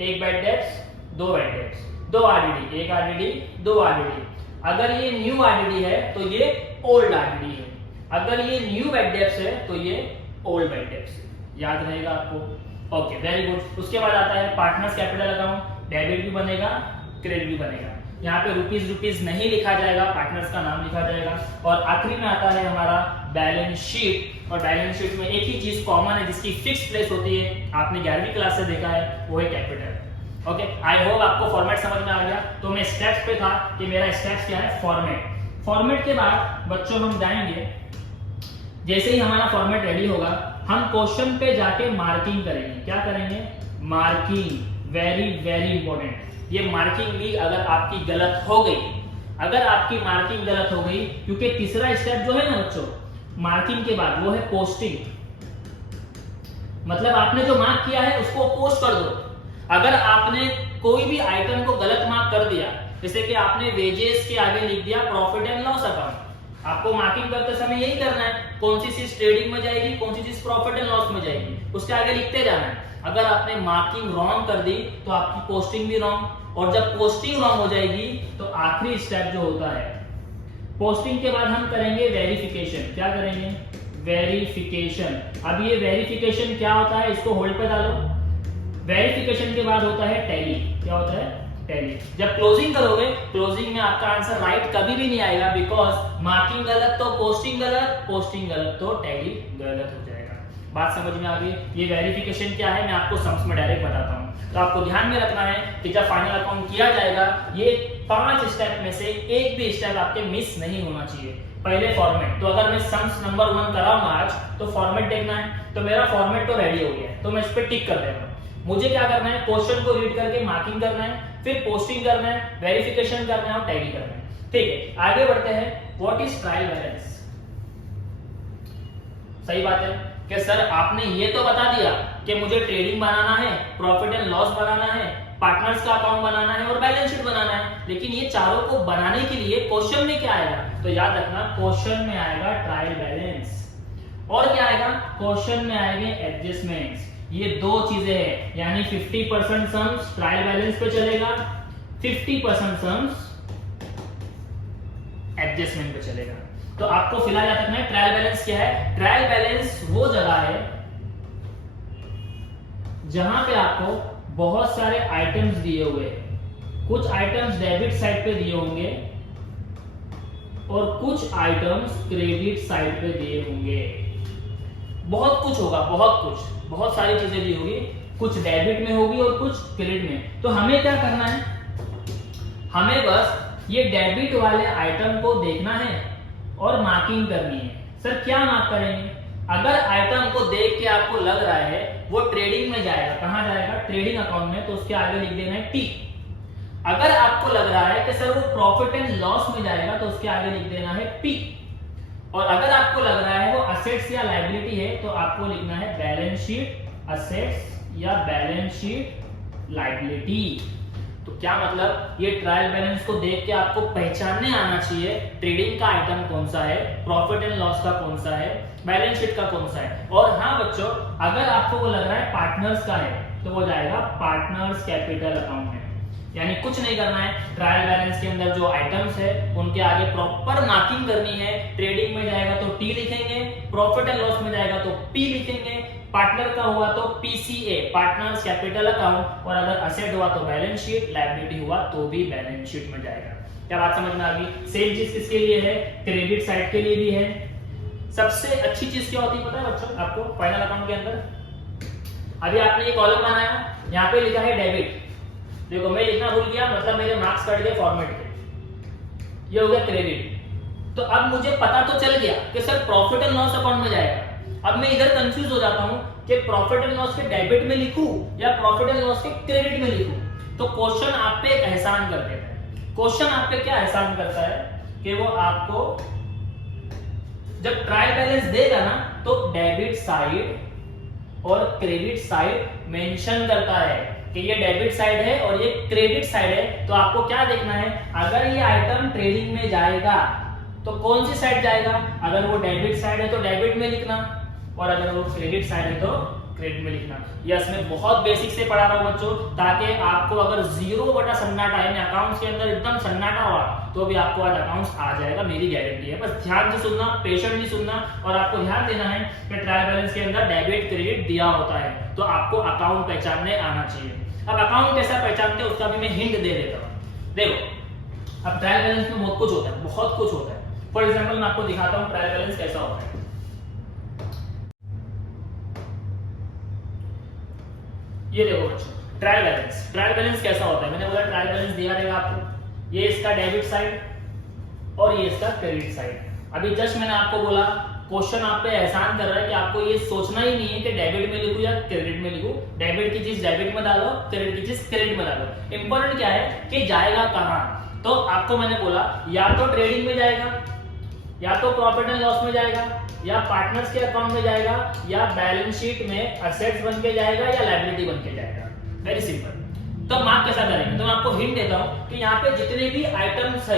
एक बैड डेब्ट्स, दो बैड डेब्ट्स, दो आरडीडी, एक आरडीडी, दो आरडीडी। अगर ये न्यू आरडीडी है तो ये ओल्ड आरडीडी है, अगर ये न्यू बैड डेब्ट्स है तो ये ओल्ड बैड डेब्ट्स है। याद रहेगा आपको? Okay, very good. उसके बाद आता है पार्टनर्स कैपिटल अकाउंट। डेबिट भी बनेगा, क्रेडिट भी बनेगा। यहाँ पे रुपीज नहीं लिखा जाएगा, पार्टनर्स का नाम लिखा जाएगा। और आखिरी में आता है हमारा बैलेंस शीट। और बैलेंस शीट में एक ही चीज कॉमन है जिसकी फिक्स प्लेस होती है, आपने 11वीं क्लास से देखा है, वो है कैपिटल। ओके, आई होप आपको फॉर्मेट समझ में आ गया। तो मैं स्टेप्स पे था कि मेरा स्टेप्स क्या है, फॉर्मेट। फॉर्मेट के बाद बच्चों हम जाएंगे, जैसे ही हमारा फॉर्मेट रेडी होगा हम क्वेश्चन पे जाके मार्किंग करेंगे। क्या करेंगे? मार्किंग। Very very important. ये मार्किंग भी अगर आपकी गलत हो गई, अगर आपकी मार्किंग गलत हो गई, क्योंकि तीसरा स्टेप जो है ना बच्चों मार्किंग के बाद, वो है पोस्टिंग। मतलब आपने जो मार्क किया है उसको पोस्ट कर दो। अगर आपने कोई भी आइटम को गलत मार्क कर दिया, जैसे कि आपने वेजेस के आगे लिख दिया प्रॉफिट एंड लॉस अकाउंट, आपको मार्किंग करते समय यही करना है, कौन सी चीज ट्रेडिंग में जाएगी, कौन सी चीज प्रॉफिट एंड लॉस में जाएगी, उसके आगे लिखते जाना है। अगर आपने मार्किंग रॉन्ग कर दी तो आपकी पोस्टिंग भी रॉन्ग, और जब पोस्टिंग रॉन्ग हो जाएगी तो आखिरी स्टेप जो होता है पोस्टिंग के बाद हम करेंगे वेरिफिकेशन। क्या करेंगे? वेरिफिकेशन। अब ये वेरिफिकेशन क्या होता है, इसको होल्ड पे डालो। वेरिफिकेशन के बाद होता है टैली। क्या होता है? टैली। जब क्लोजिंग करोगे, क्लोजिंग में आपका आंसर राइट कभी भी नहीं आएगा, बिकॉज मार्किंग गलत तो पोस्टिंग गलत, पोस्टिंग गलत तो टैली गलत हो जाएगा। बात समझ में आ गई? ये वेरिफिकेशन क्या है मैं आपको सम्स में डायरेक्ट बताता हूँ। तो आपको ध्यान में रखना है कि जब फाइनल अकाउंट किया जाएगा, ये 5 स्टेप में से एक भी स्टेप आपके मिस नहीं होना चाहिए। पहले फॉर्मेट, तो अगर मैं सम्स नंबर 1 कराऊंगा आज, तो फॉर्मेट देखना है। तो मेरा फॉर्मेट तो रेडी हो गया है, तो मैं इस पर टिक कर देता हूँ। मुझे क्या करना है? क्वेश्चन को रीड करके मार्किंग करना है, फिर पोस्टिंग करना है, वेरिफिकेशन करना है और टैली करना है। ठीक है, आगे बढ़ते हैं। What is trial balance? सही बात है कि सर आपने ये तो बता दिया कि मुझे ट्रेडिंग बनाना है, प्रॉफिट एंड लॉस बनाना है, पार्टनर्स का अकाउंट बनाना है और बैलेंस शीट बनाना है, लेकिन ये चारों को बनाने के लिए क्वेश्चन में क्या आएगा? तो याद रखना, क्वेश्चन में आएगा ट्रायल बैलेंस। और क्या आएगा? क्वेश्चन में आएंगे एडजस्टमेंट्स। ये दो चीजें हैं, यानी 50% सम्स ट्रायल बैलेंस पे चलेगा, 50% सम्स एडजस्टमेंट पे चलेगा। तो आपको फिलहाल याद रखना है ट्रायल बैलेंस क्या है। ट्रायल बैलेंस वो जगह है जहां पे आपको बहुत सारे आइटम्स दिए हुए हैं। कुछ आइटम्स डेबिट साइड पे दिए होंगे और कुछ आइटम्स क्रेडिट साइड पे दिए होंगे। बहुत कुछ होगा, बहुत कुछ, बहुत सारी चीजें दी होगी, कुछ डेबिट में होगी और कुछ क्रेडिट में। तो हमें क्या करना है? हमें बस ये डेबिट वाले आइटम को देखना है और मार्किंग करनी है। सर क्या मार्क करेंगे? अगर आइटम को देख के आपको लग रहा है वो ट्रेडिंग में जाएगा, कहां जाएगा? ट्रेडिंग अकाउंट में, तो उसके आगे लिख देना है टी। अगर आपको लग रहा है कि सर वो प्रॉफिट एंड लॉस में जाएगा, तो उसके आगे लिख देना है पी। और अगर आपको लग रहा है वो असेट्स या लायबिलिटी है, तो आपको लिखना है बैलेंस शीट असेट्स या बैलेंस शीट लायबिलिटी। तो क्या मतलब? ये ट्रायल बैलेंस को देख के आपको पहचानने आना चाहिए ट्रेडिंग का आइटम कौन सा है, प्रॉफिट एंड लॉस का कौन सा है, बैलेंस शीट का कौन सा है। और हाँ बच्चों, अगर आपको वो लग रहा है पार्टनर्स का है, तो वो जाएगा पार्टनर्स कैपिटल अकाउंट में। यानी कुछ नहीं करना है, ट्रायल बैलेंस के अंदर जो आइटम्स है उनके आगे प्रॉपर मार्किंग करनी है। ट्रेडिंग में जाएगा तो टी लिखेंगे, प्रॉफिट एंड लॉस में जाएगा तो पी लिखेंगे, पार्टनर का हुआ तो पीसीए पार्टनर्स कैपिटल अकाउंट, और अगर असेट हुआ तो बैलेंस शीट, लायबिलिटी हुआ तो भी बैलेंस शीट में जाएगा। क्या बात समझ में आ गई? सेम चीज किसके लिए है? क्रेडिट साइड के लिए भी है। सबसे अच्छी चीज क्या होती है पता है बच्चों आपको फाइनल अकाउंट के अंदर? अभी आपने ये कॉलम बनाया, यहाँ पे लिखा है डेबिट, देखो मैं लिखना भूल गया, मतलब मेरे मार्क्स कट गए फॉर्मेट के, ये हो गया क्रेडिट। तो अब मुझे पता तो चल गया कि sir profit and loss account में जाएगा। अब मैं इधर कंफ्यूज हो जाता हूं कि प्रॉफिट एंड लॉस के डेबिट में लिखूं या प्रॉफिट एंड लॉस के क्रेडिट में लिखूं। तो क्वेश्चन आप पे एक एहसान कर देता है। क्वेश्चन आप पे क्या एहसान करता है कि वो आपको जब ट्रायल बैलेंस देगा ना तो डेबिट साइड और क्रेडिट साइड मेंशन करता है कि ये डेबिट साइड है और ये क्रेडिट साइड है। तो आपको क्या देखना है, अगर ये आइटम ट्रेडिंग में जाएगा तो कौन सी साइड जाएगा? अगर वो डेबिट साइड है तो डेबिट में लिखना, और अगर वो क्रेडिट साइड है तो क्रेडिट में लिखना। यस, मैं बहुत बेसिक से पढ़ा रहा हूं बच्चों, ताकि आपको अगर 0 सन्नाटा यानी अकाउंट्स के अंदर एकदम सन्नाटा हुआ तो भी आपको आज अकाउंट्स आ जाएगा, मेरी गारंटी है। बस ध्यान से सुनना, पेशेंटली सुनना, और आपको ध्यान देना है कि ट्रायल बैलेंस के अंदर डेबिट क्रेडिट दिया होता है तो आपको अकाउंट पहचानने आना चाहिए। अब अकाउंट कैसा पहचानते हैं उसका भी मैं हिंट दे देता हूं। देखो अब ट्रायल बैलेंस में बहुत कुछ होता है, बहुत कुछ होता है। फॉर एग्जाम्पल मैं आपको दिखाता हूं ट्रायल बैलेंस कैसा होता है। ये देखो बच्चों ट्रायल बैलेंस कैसा होता है। मैंने बोला ट्रायल बैलेंस दिया रहेगा आपको, ये इसका डेबिट साइड और ये इसका क्रेडिट साइड। अभी जस्ट मैंने आपको बोला क्वेश्चन आप पे एहसान कर रहा है कि आपको ये सोचना ही नहीं है कि डेबिट में लिखूं या क्रेडिट में लिखूं। डेबिट की चीज डेबिट में डालो, क्रेडिट की चीज क्रेडिट में डालो। इंपॉर्टेंट क्या है कि जाएगा कहां। तो आपको मैंने बोला या तो ट्रेडिंग में जाएगा, या तो प्रॉफिट एंड लॉस में जाएगा, या पार्टनर्स के अकाउंट में जाएगा, या बैलेंस शीट में एसेट्स बन के जाएगा, या लायबिलिटी बन के जाएगा। Very simple. तो हम आप कैसा करेंगे, तो मैं आपको हिंट देता हूं कि यहाँ पे जितने भी आइटम्स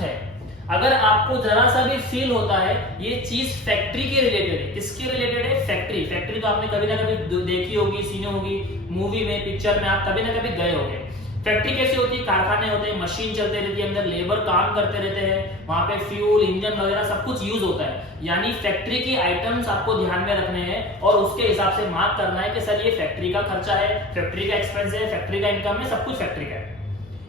है, अगर आपको जरा सा भी फील होता है ये चीज फैक्ट्री के रिलेटेड है। किसके रिलेटेड है? फैक्ट्री तो आपने कभी ना कभी देखी होगी, सुनी होगी, मूवी में, पिक्चर में आप कभी ना कभी गए होंगे। फैक्ट्री कैसी होती है? कारखाने होते हैं, मशीन चलते रहती है, अंदर लेबर काम करते रहते हैं, वहां पे फ्यूल, इंजन वगैरह सब कुछ यूज होता है। यानी फैक्ट्री की आइटम्स आपको ध्यान में रखने हैं और उसके हिसाब से मार्क करना है कि सर ये फैक्ट्री का खर्चा है, फैक्ट्री का एक्सपेंस है, फैक्ट्री का इनकम है, सब कुछ फैक्ट्री का है।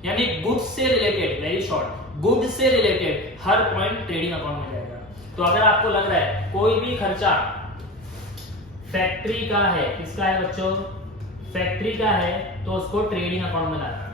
यानी गुड्स से रिलेटेड, वेरी शॉर्ट, गुड्स से रिलेटेड हर पॉइंट ट्रेडिंग अकाउंट में जाएगा। तो अगर आपको लग रहा है कोई भी खर्चा फैक्ट्री का है, किसका है बच्चों? फैक्ट्री का है, तो उसको ट्रेडिंग अकाउंट में लाना।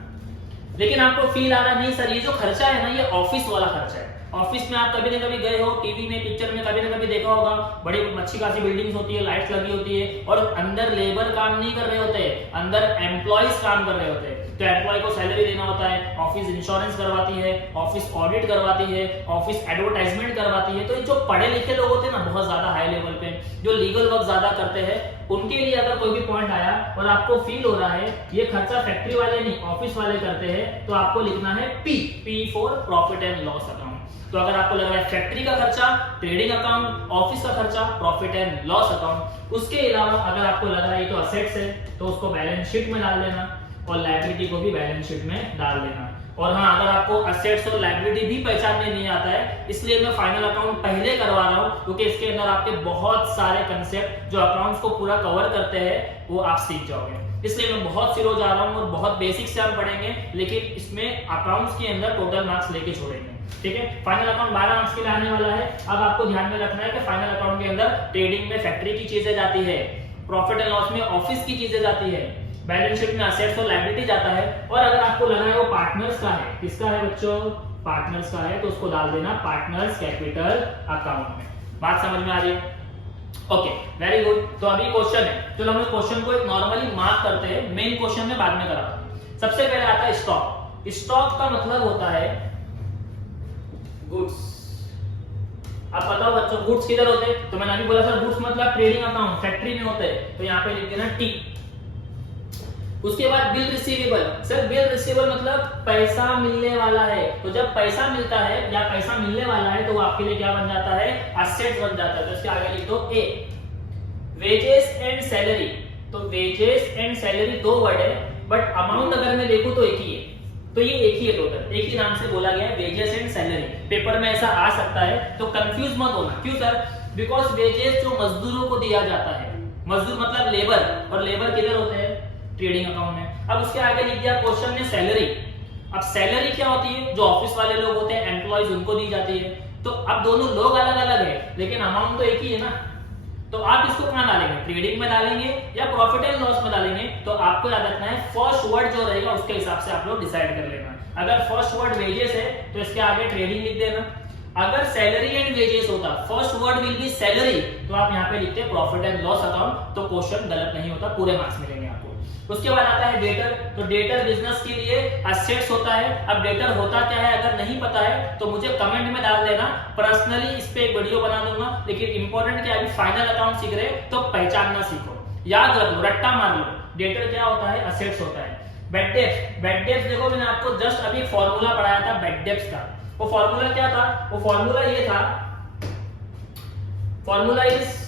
लेकिन आपको फील आ रहा नहीं सर ये जो खर्चा है ना ये ऑफिस वाला खर्चा है। ऑफिस में आप कभी ना कभी गए हो, टीवी में, पिक्चर में कभी ना कभी देखा होगा, बड़ी अच्छी खासी बिल्डिंग्स होती है, लाइट्स लगी होती है और अंदर लेबर काम नहीं कर रहे होते, अंदर एम्प्लॉइज काम कर रहे होते हैं। तो एम्प्लॉय को सैलरी देना होता है, ऑफिस इंश्योरेंस करवाती है, ऑफिस ऑडिट करवाती है, ऑफिस एडवर्टाइजमेंट करवाती है। तो जो पढ़े लिखे लोग होते हैं ना बहुत ज्यादा हाई लेवल पे, जो लीगल वर्क ज्यादा करते हैं, उनके लिए अगर कोई भी पॉइंट आया और आपको फील हो रहा है ये खर्चा फैक्ट्री वाले नहीं ऑफिस वाले करते हैं, तो आपको लिखना है P for profit and loss account. तो अगर आपको लग रहा है फैक्ट्री का खर्चा ट्रेडिंग अकाउंट, ऑफिस का खर्चा प्रॉफिट एंड लॉस अकाउंट, उसके अलावा अगर आपको लग रहा है ये तो असेट्स है तो उसको बैलेंस शीट में डाल देना और लायबिलिटी को भी बैलेंस शीट में डाल देना। और हाँ, अगर आपको असेट्स और लायबिलिटी भी पहचानने नहीं आता है, इसलिए मैं फाइनल अकाउंट पहले करवा रहा हूं क्योंकि इसके अंदर आपके बहुत सारे कंसेप्ट जो अकाउंट्स को पूरा कवर करते हैं वो आप सीख जाओगे। इसलिए मैं बहुत स्लो जा रहा हूं और बहुत बेसिक से हम पढ़ेंगे, लेकिन इसमें अकाउंट्स के अंदर टोटल मार्क्स लेके छोड़ेंगे। ठीक है, फाइनल अकाउंट 12 मार्क्स के लिए आने वाला है। अब आपको ध्यान में रखना है कि फाइनल अकाउंट के अंदर ट्रेडिंग में फैक्ट्री की चीजें जाती है, प्रॉफिट एंड लॉस में ऑफिस की चीजें जाती है, बैलेंस शीट में असेट्स और लायबिलिटी जाता है। और अगर आपको लगा है वो पार्टनर्स का है, किसका है बच्चों? पार्टनर्स का है, तो उसको डाल देना पार्टनर्स कैपिटल अकाउंट में। बात समझ में आ रही है? Okay, very good. तो अभी क्वेश्चन है, चलो हम क्वेश्चन को एक नॉर्मली मार्क करते हैं, मेन क्वेश्चन में बाद में कराता हूं। सबसे पहले आता है स्टॉक। स्टॉक का मतलब होता है गुड्स। अब बताओ बच्चों गुड्स किधर होते हैं? तो मैंने अभी बोला सर गुड्स मतलब ट्रेडिंग अकाउंट फैक्ट्री में होते हैं, तो यहाँ पे लिख देना टी। उसके बाद bill receivable. Sir bill receivable मतलब पैसा मिलने वाला है, तो जब पैसा मिलता है या पैसा मिलने वाला है तो वो आपके लिए क्या बन जाता है? असेट बन जाता है। तो इसके आगे लिख दो ए। वेजेस एंड सैलरी, तो वेजेस एंड सैलरी दो वर्ड है, बट अमाउंट अगर मैं देखूं तो एक ही है, तो ये एक ही है, टोटल एक ही नाम से बोला गया है, वेजेस एंड सैलरी। पेपर में ऐसा आ सकता है, तो कंफ्यूज मत होना। क्यों सर? बिकॉज वेजेस जो मजदूरों को दिया जाता है, मजदूर मतलब लेबर, और लेबर किधर होते हैं? ट्रेडिंग अकाउंट में। अब उसके आगे लिख दिया क्वेश्चन में सैलरी। अब सैलरी क्या होती है, जो ऑफिस वाले लोग होते हैं एम्प्लॉयज उनको दी जाती है। तो अब दोनों लोग अलग अलग है लेकिन अमाउंट तो एक ही है ना। तो आप इसको कहां डालेंगे, ट्रेडिंग में डालेंगे या प्रॉफिट एंड लॉस में डालेंगे। तो आपको याद रखना है फर्स्ट वर्ड जो रहेगा उसके हिसाब से आप लोग डिसाइड कर लेना। अगर फर्स्ट वर्ड वेजेस है तो इसके आगे ट्रेडिंग लिख देना। अगर सैलरी एंड वेजेस होता first word will be salary तो आप यहाँ पे लिखते हैं प्रॉफिट एंड लॉस अकाउंट, तो क्वेश्चन गलत नहीं होता, पूरे मार्क्स मिलेंगे आपको। उसके बाद आता है डेटर। तो डेटर बिजनेस के लिए असेट्स होता है। अब डेटर होता क्या है अगर नहीं पता है तो मुझे कमेंट में डाल देना, पर्सनली इस पे एक वीडियो बना दूंगा। लेकिन इंपॉर्टेंट क्या है, अभी फाइनल अकाउंट सीख रहे तो पहचानना सीखो, याद रख लो, रट्टा मार लो। डेटर क्या होता है, असेट्स होता है। बैड डेब्ट्स, बैड डेब्ट्स देखो मैंने आपको जस्ट अभी फॉर्मूला पढ़ाया था बैड डेब्ट्स का। वो फॉर्मूला क्या था, वो फॉर्मूला ये था, फॉर्मूला इज,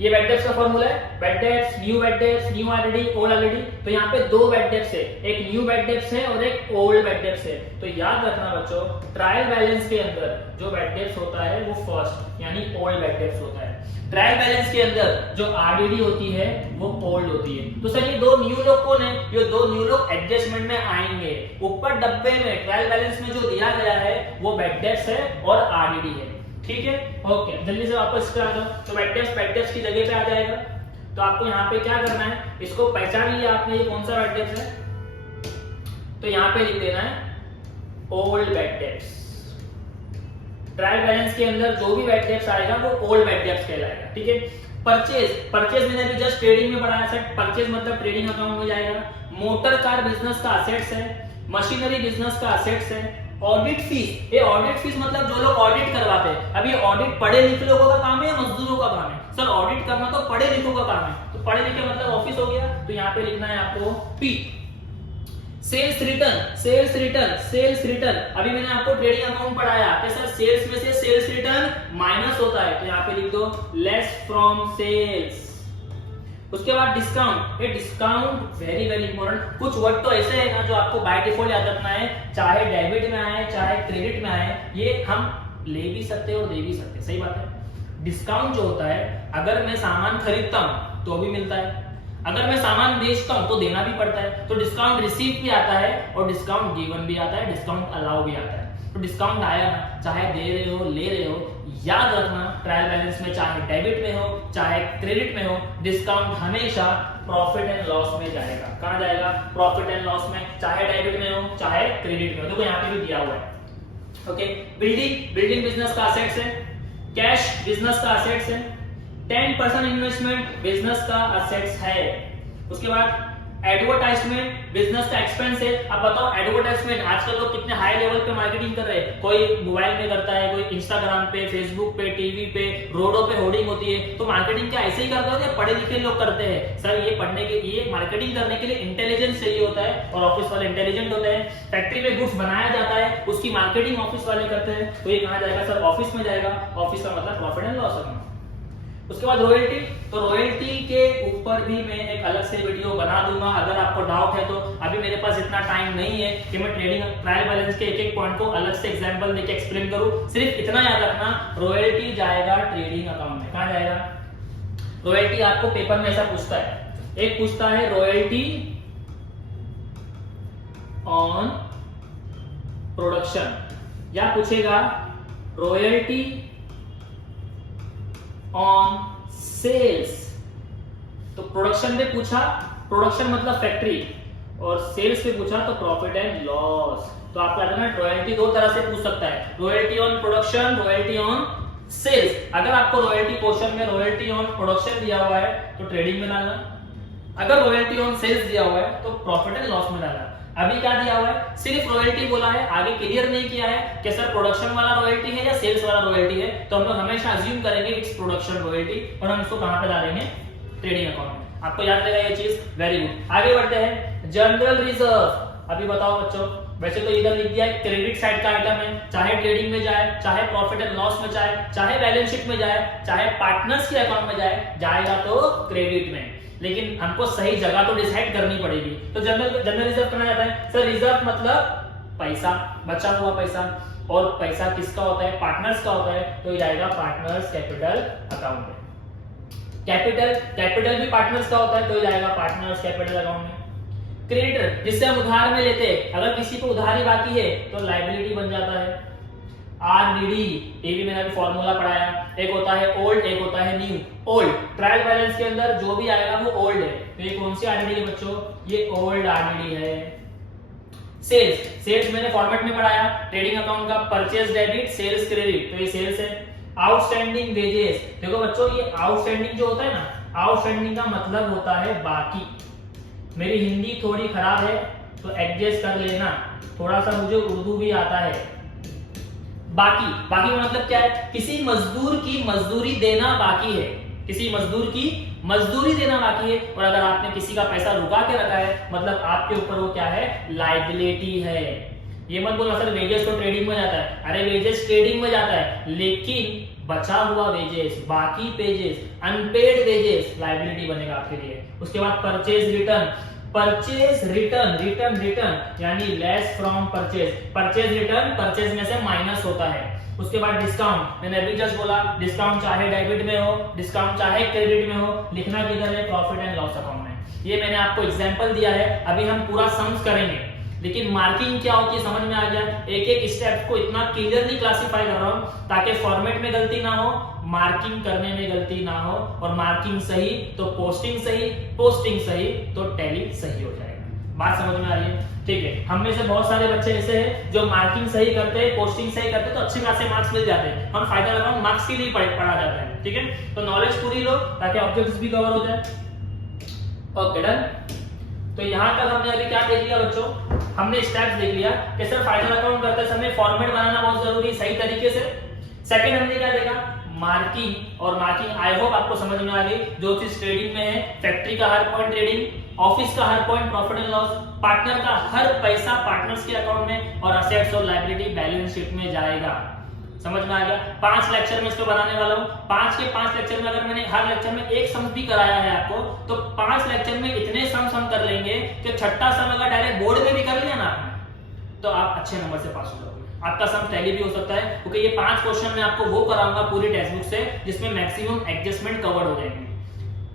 ये बैड डेब्ट्स का फॉर्मूला है। Bad debts, new bad debts, new already, old already. तो यहाँ पे दो बैड डेब्ट्स है, एक न्यू बैड डेब्ट्स है और एक ओल्ड बैड डेब्ट्स है। तो याद रखना बच्चों, ट्रायल बैलेंस के अंदर जो बैड डेब्ट्स होता है वो फर्स्ट यानी ओल्ड बैड डेब्ट्स होता है। ट्रायल बैलेंस के अंदर जो आरडीडी होती है वो ओल्ड होती है। तो सर ये दो न्यू लोग कौन है, ये दो न्यू लोग एडजस्टमेंट में आएंगे। ऊपर डब्बे में ट्रायल बैलेंस में जो दिया गया है वो बैड डेब्ट्स है और आरडीडी है, ठीक है। ओके, जल्दी से वापस आ जाओ। तो बैड डेब्ट्स की जगह पे आ जाएगा। तो आपको यहाँ पे क्या करना है, इसको पहचान लिया आपने ये कौन सा बैड डेब्ट्स है, तो यहाँ पे लिख देना है old bad debts. Trial balance के अंदर जो भी बैड डेब्ट्स आएगा वो ओल्ड बैड डेब्ट्स कहलाएगा, ठीक है। परचेज, परचेज मैंने अभी जस्ट ट्रेडिंग में पढ़ाया सर, परचेज मतलब ट्रेडिंग अकाउंट में जाएगा। मोटर कार बिजनेस का असेट्स है, मशीनरी बिजनेस का असेट्स है। ऑडिट फीस, ये ऑडिट फीस मतलब जो लोग ऑडिट करवाते हैं। अब ये ऑडिट पढ़े लिखे लोगों का काम है या मजदूरों का काम है, सर ऑडिट करना तो पढ़े लिखों का काम है। तो पढ़े लिखे मतलब ऑफिस हो गया, तो यहाँ पे लिखना है आपको P. Sales return, sales return, sales return, अभी मैंने आपको ट्रेडिंग अकाउंट पढ़ाया कि सर सेल्स में से सेल्स रिटर्न माइनस होता है, तो यहाँ पे लिख दो लेस फ्रॉम सेल्स। उसके बाद डिस्काउंट, ये डिस्काउंट वेरी वेरी इंपॉर्टेंट। कुछ वर्ड तो ऐसे है ना जो आपको बाय डिफॉल्ट याद रखना है, चाहे डेबिट में आए चाहे क्रेडिट में आए, ये हम ले भी सकते और दे भी सकते, सही बात है। डिस्काउंट जो होता है, अगर मैं सामान खरीदता हूं तो भी मिलता है, अगर मैं सामान बेचता हूं तो देना भी पड़ता है। तो डिस्काउंट रिसीव भी आता है और डिस्काउंट गिवन भी आता है, डिस्काउंट अलाउ भी आता है। तो डिस्काउंट आया ना, चाहे दे रहे हो ले रहे हो, याद रखना ट्रायल बैलेंस में चाहे डेबिट में हो चाहे क्रेडिट में हो, डिस्काउंट हमेशा प्रॉफिट एंड लॉस में जाएगा। कहां जाएगा, प्रॉफिट एंड लॉस में, चाहे डेबिट में हो चाहे क्रेडिट में हो। देखो यहाँ पे भी दिया हुआ है। ओके, बिल्डिंग, बिल्डिंग बिजनेस का असेट्स है। कैश बिजनेस का असेट्स है। 10% इन्वेस्टमेंट बिजनेस का असेट्स है। उसके बाद एडवर्टाइजमेंट बिजनेस का एक्सपेंस है। अब बताओ एडवर्टाइजमेंट, आजकल लोग कितने हाई लेवल पे मार्केटिंग कर रहे हैं, कोई मोबाइल में करता है, कोई इंस्टाग्राम पे, फेसबुक पे, टीवी पे, रोडों पे होर्डिंग होती है। तो मार्केटिंग क्या ऐसे ही करते हो या पढ़े लिखे लोग करते हैं, सर ये पढ़ने के, ये मार्केटिंग करने के लिए इंटेलिजेंस चाहिए होता है और ऑफिस वाले इंटेलिजेंट होते हैं। फैक्ट्री में गुड्स बनाया जाता है, उसकी मार्केटिंग ऑफिस वाले करते हैं, तो ये कहां जाएगा सर, ऑफिस में जाएगा। ऑफिस का मतलब प्रॉफिट एंड लॉस अकाउंट। उसके बाद रॉयल्टी, तो रॉयल्टी के ऊपर भी मैं एक अलग से वीडियो बना दूंगा, अगर आपको डाउट है तो। अभी मेरे पास इतना टाइम नहीं है कि मैं ट्रेडिंग ट्रायल बैलेंस के एक एक पॉइंट को अलग से एग्जांपल देके एक्सप्लेन करूं। सिर्फ इतना याद रखना, रॉयल्टी जाएगा ट्रेडिंग अकाउंट में। कहां जाएगा, रॉयल्टी आपको पेपर में ऐसा पूछता है, एक पूछता है रॉयल्टी ऑन प्रोडक्शन, या पूछेगा रॉयल्टी ऑन सेल्स। तो प्रोडक्शन पे पूछा, प्रोडक्शन मतलब फैक्ट्री, और सेल्स पे पूछा तो प्रॉफिट एंड लॉस। तो आपका रॉयल्टी दो तरह से पूछ सकता है, royalty on production, royalty on sales. अगर आपको रॉयल्टी क्वेश्चन में रॉयल्टी ऑन प्रोडक्शन दिया हुआ है तो ट्रेडिंग में डालना, अगर रॉयल्टी ऑन सेल्स दिया हुआ है तो प्रॉफिट एंड लॉस में डालना। अभी क्या दिया हुआ है, सिर्फ रॉयल्टी बोला है, आगे क्लियर नहीं किया है कि सर प्रोडक्शन वाला रॉयल्टी है या सेल्स वाला रॉयल्टी है। तो हम लोग हमेशा अज्यूम करेंगे इट्स प्रोडक्शन रॉयल्टी और हम इसको कहां पे डालेंगे, ट्रेडिंग अकाउंट में। आपको याद रहेगा ये चीज, वेरी गुड। आगे बढ़ते हैं, जनरल रिजर्व। अभी बताओ बच्चों, वैसे तो इधर लिख दिया है क्रेडिट साइड का आइटम है, चाहे ट्रेडिंग में जाए, चाहे प्रॉफिट एंड लॉस में जाए, चाहे बैलेंस शीट में जाए, चाहे पार्टनर्स के अकाउंट में जाए, जाएगा तो क्रेडिट में। लेकिन हमको सही जगह तो डिसाइड करनी पड़ेगी। तो जनरल रिजर्व करना जाता है, सर रिजर्व मतलब पैसा, बचा हुआ पैसा, और पैसा किसका होता है, पार्टनर्स का होता है, तो ये जाएगा पार्टनर्स कैपिटल अकाउंट में। कैपिटल भी पार्टनर्स का होता है, तो ये जाएगा पार्टनर्स कैपिटल अकाउंट में। क्रेडिटर जिससे हम उधार में लेते हैं, अगर किसी को उधारी बाकी है तो लायबिलिटी बन जाता है। आरडीडी, ये भी मैंने अभी फॉर्मूला पढ़ाया, एक होता है ओल्ड, एक होता है न्यू। ओल्ड ट्रायल बैलेंस के अंदर जो भी आएगा वो ओल्ड है, तो ये कौन सी आरडीडी है बच्चों, ये ओल्ड आरडीडी है। सेल्स, सेल्स मैंने फॉर्मेट में पढ़ाया, ट्रेडिंग अकाउंट का परचेज डेबिट सेल्स क्रेडिट, तो ये सेल्स है। आउटस्टैंडिंग वेजेस, देखो बच्चों ये आउटस्टैंडिंग जो होता है ना, आउटस्टैंडिंग का मतलब होता है बाकी। मेरी हिंदी थोड़ी खराब है तो एडजस्ट कर लेना, थोड़ा सा मुझे उर्दू भी आता है। बाकी, बाकी का मतलब क्या है, किसी मजदूर की मजदूरी देना बाकी है, किसी मजदूर की मजदूरी देना बाकी है। और अगर आपने किसी का पैसा रुका के रखा है मतलब आपके ऊपर वो क्या है, लायबिलिटी है। ये मत बोलना सर वेजेस तो ट्रेडिंग में जाता है, अरे वेजेस ट्रेडिंग में जाता है, लेकिन बचा हुआ वेजेस, बाकी पेजेस, अनपेड वेजेस लायबिलिटी बनेगा आपके लिए। उसके बाद purchase return, purchase return, return return यानी less from purchase, purchase return purchase में से माइनस होता है। उसके बाद डिस्काउंट, मैंने अभी जस्ट बोला डिस्काउंट चाहे डेबिट में हो, डिस्काउंट चाहे क्रेडिट में हो, लिखना किधर है, प्रॉफिट एंड लॉस अकाउंट में। ये मैंने आपको एग्जांपल दिया है, अभी हम पूरा सम्स करेंगे, लेकिन मार्किंग क्या होती है समझ में आ गया। एक एक स्टेप को इतना क्लियरली क्लासिफाई कर रहा हूं ताकि फॉर्मेट में गलती ना हो, मार्किंग करने में गलती ना हो, और मार्किंग सही तो पोस्टिंग सही, पोस्टिंग सही तो टैली सही हो जाएगा। बात समझ में आ रही है, ठीक है। हम में से बहुत सारे बच्चे ऐसे हैं जो मार्किंग सही करते हैं, पोस्टिंग सही करते हैं तो अच्छे खासे मार्क्स मिल जाते हैं। हम फायदा लगाओ मार्क्स के लिए पढ़ा जाता है, ठीक है। तो नॉलेज पूरी लो ताकि ऑब्जेक्ट्स भी कवर हो जाए। Okay done. तो यहां तक हमने अभी क्या देख लिया बच्चों, हमने स्टेप्स देख लिया कि सर फाइनल अकाउंट करते समय फॉर्मेट बनाना बहुत जरूरी, सही तरीके से। सेकंड हमने क्या देखा, मार्किंग, और मार्किंग आई होप आपको समझ में आ गई। जो चीज ट्रेडिंग में है, फैक्ट्री का हर पॉइंट ट्रेडिंग, ऑफिस का हर point profit and loss, partner का हर पैसा पार्टनर्स के अकाउंट में, और असेट्स और लायबिलिटी बैलेंस शीट में जाएगा। समझ में आ गया। 5 लेक्चर में इसको बनाने वाला हूं, 5 के 5 लेक्चर में अगर मैंने हर लेक्चर में एक सम भी कराया है आपको, तो 5 लेक्चर में इतने सम कर लेंगे कि छठा सम अगर डायरेक्ट बोर्ड में भी कर लिया ना आपने तो आप अच्छे नंबर से पास हो जाओगे। आपका सम टैली भी हो सकता है, क्योंकि ये 5 क्वेश्चन मैं आपको वो कराऊंगा पूरी टेक्स्ट बुक से जिसमें मैक्सिमम एडजस्टमेंट कवर हो जाएंगे,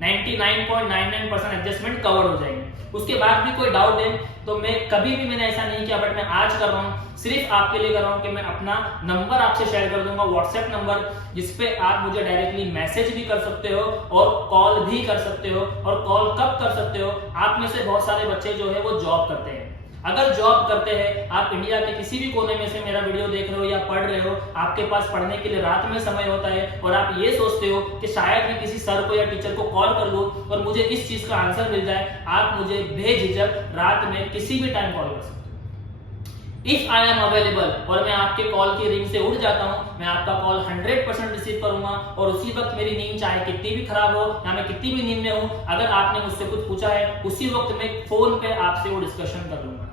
99.99% एडजस्टमेंट कवर हो जाएंगे। उसके बाद भी कोई डाउट है तो मैं कभी भी मैंने ऐसा नहीं किया, बट मैं आज कर रहा हूं, सिर्फ आपके लिए कर रहा हूं कि मैं अपना नंबर आपसे शेयर कर दूंगा, व्हाट्सएप नंबर, जिसपे आप मुझे डायरेक्टली मैसेज भी कर सकते हो और कॉल भी कर सकते हो। और कॉल कब कर सकते हो, आप में से बहुत सारे बच्चे जो है वो जॉब करते हैं। अगर जॉब करते हैं, आप इंडिया के किसी भी कोने में से मेरा वीडियो देख रहे हो या पढ़ रहे हो, आपके पास पढ़ने के लिए रात में समय होता है और आप ये सोचते हो कि शायद मैं किसी सर को या टीचर को कॉल कर लूं और मुझे इस चीज का आंसर मिल जाए, आप मुझे बेझिझक रात में किसी भी टाइम कॉल कर सकते हो। इफ आई एम अवेलेबल, और मैं आपके कॉल की रिंग से उठ जाता हूं, मैं आपका कॉल 100% रिसीव करूंगा, और उसी वक्त मेरी नींद चाहे कितनी भी खराब हो या मैं कितनी भी नींद में हूं, अगर आपने मुझसे कुछ पूछा है उसी वक्त मैं फोन पे आपसे वो डिस्कशन कर लूंगा।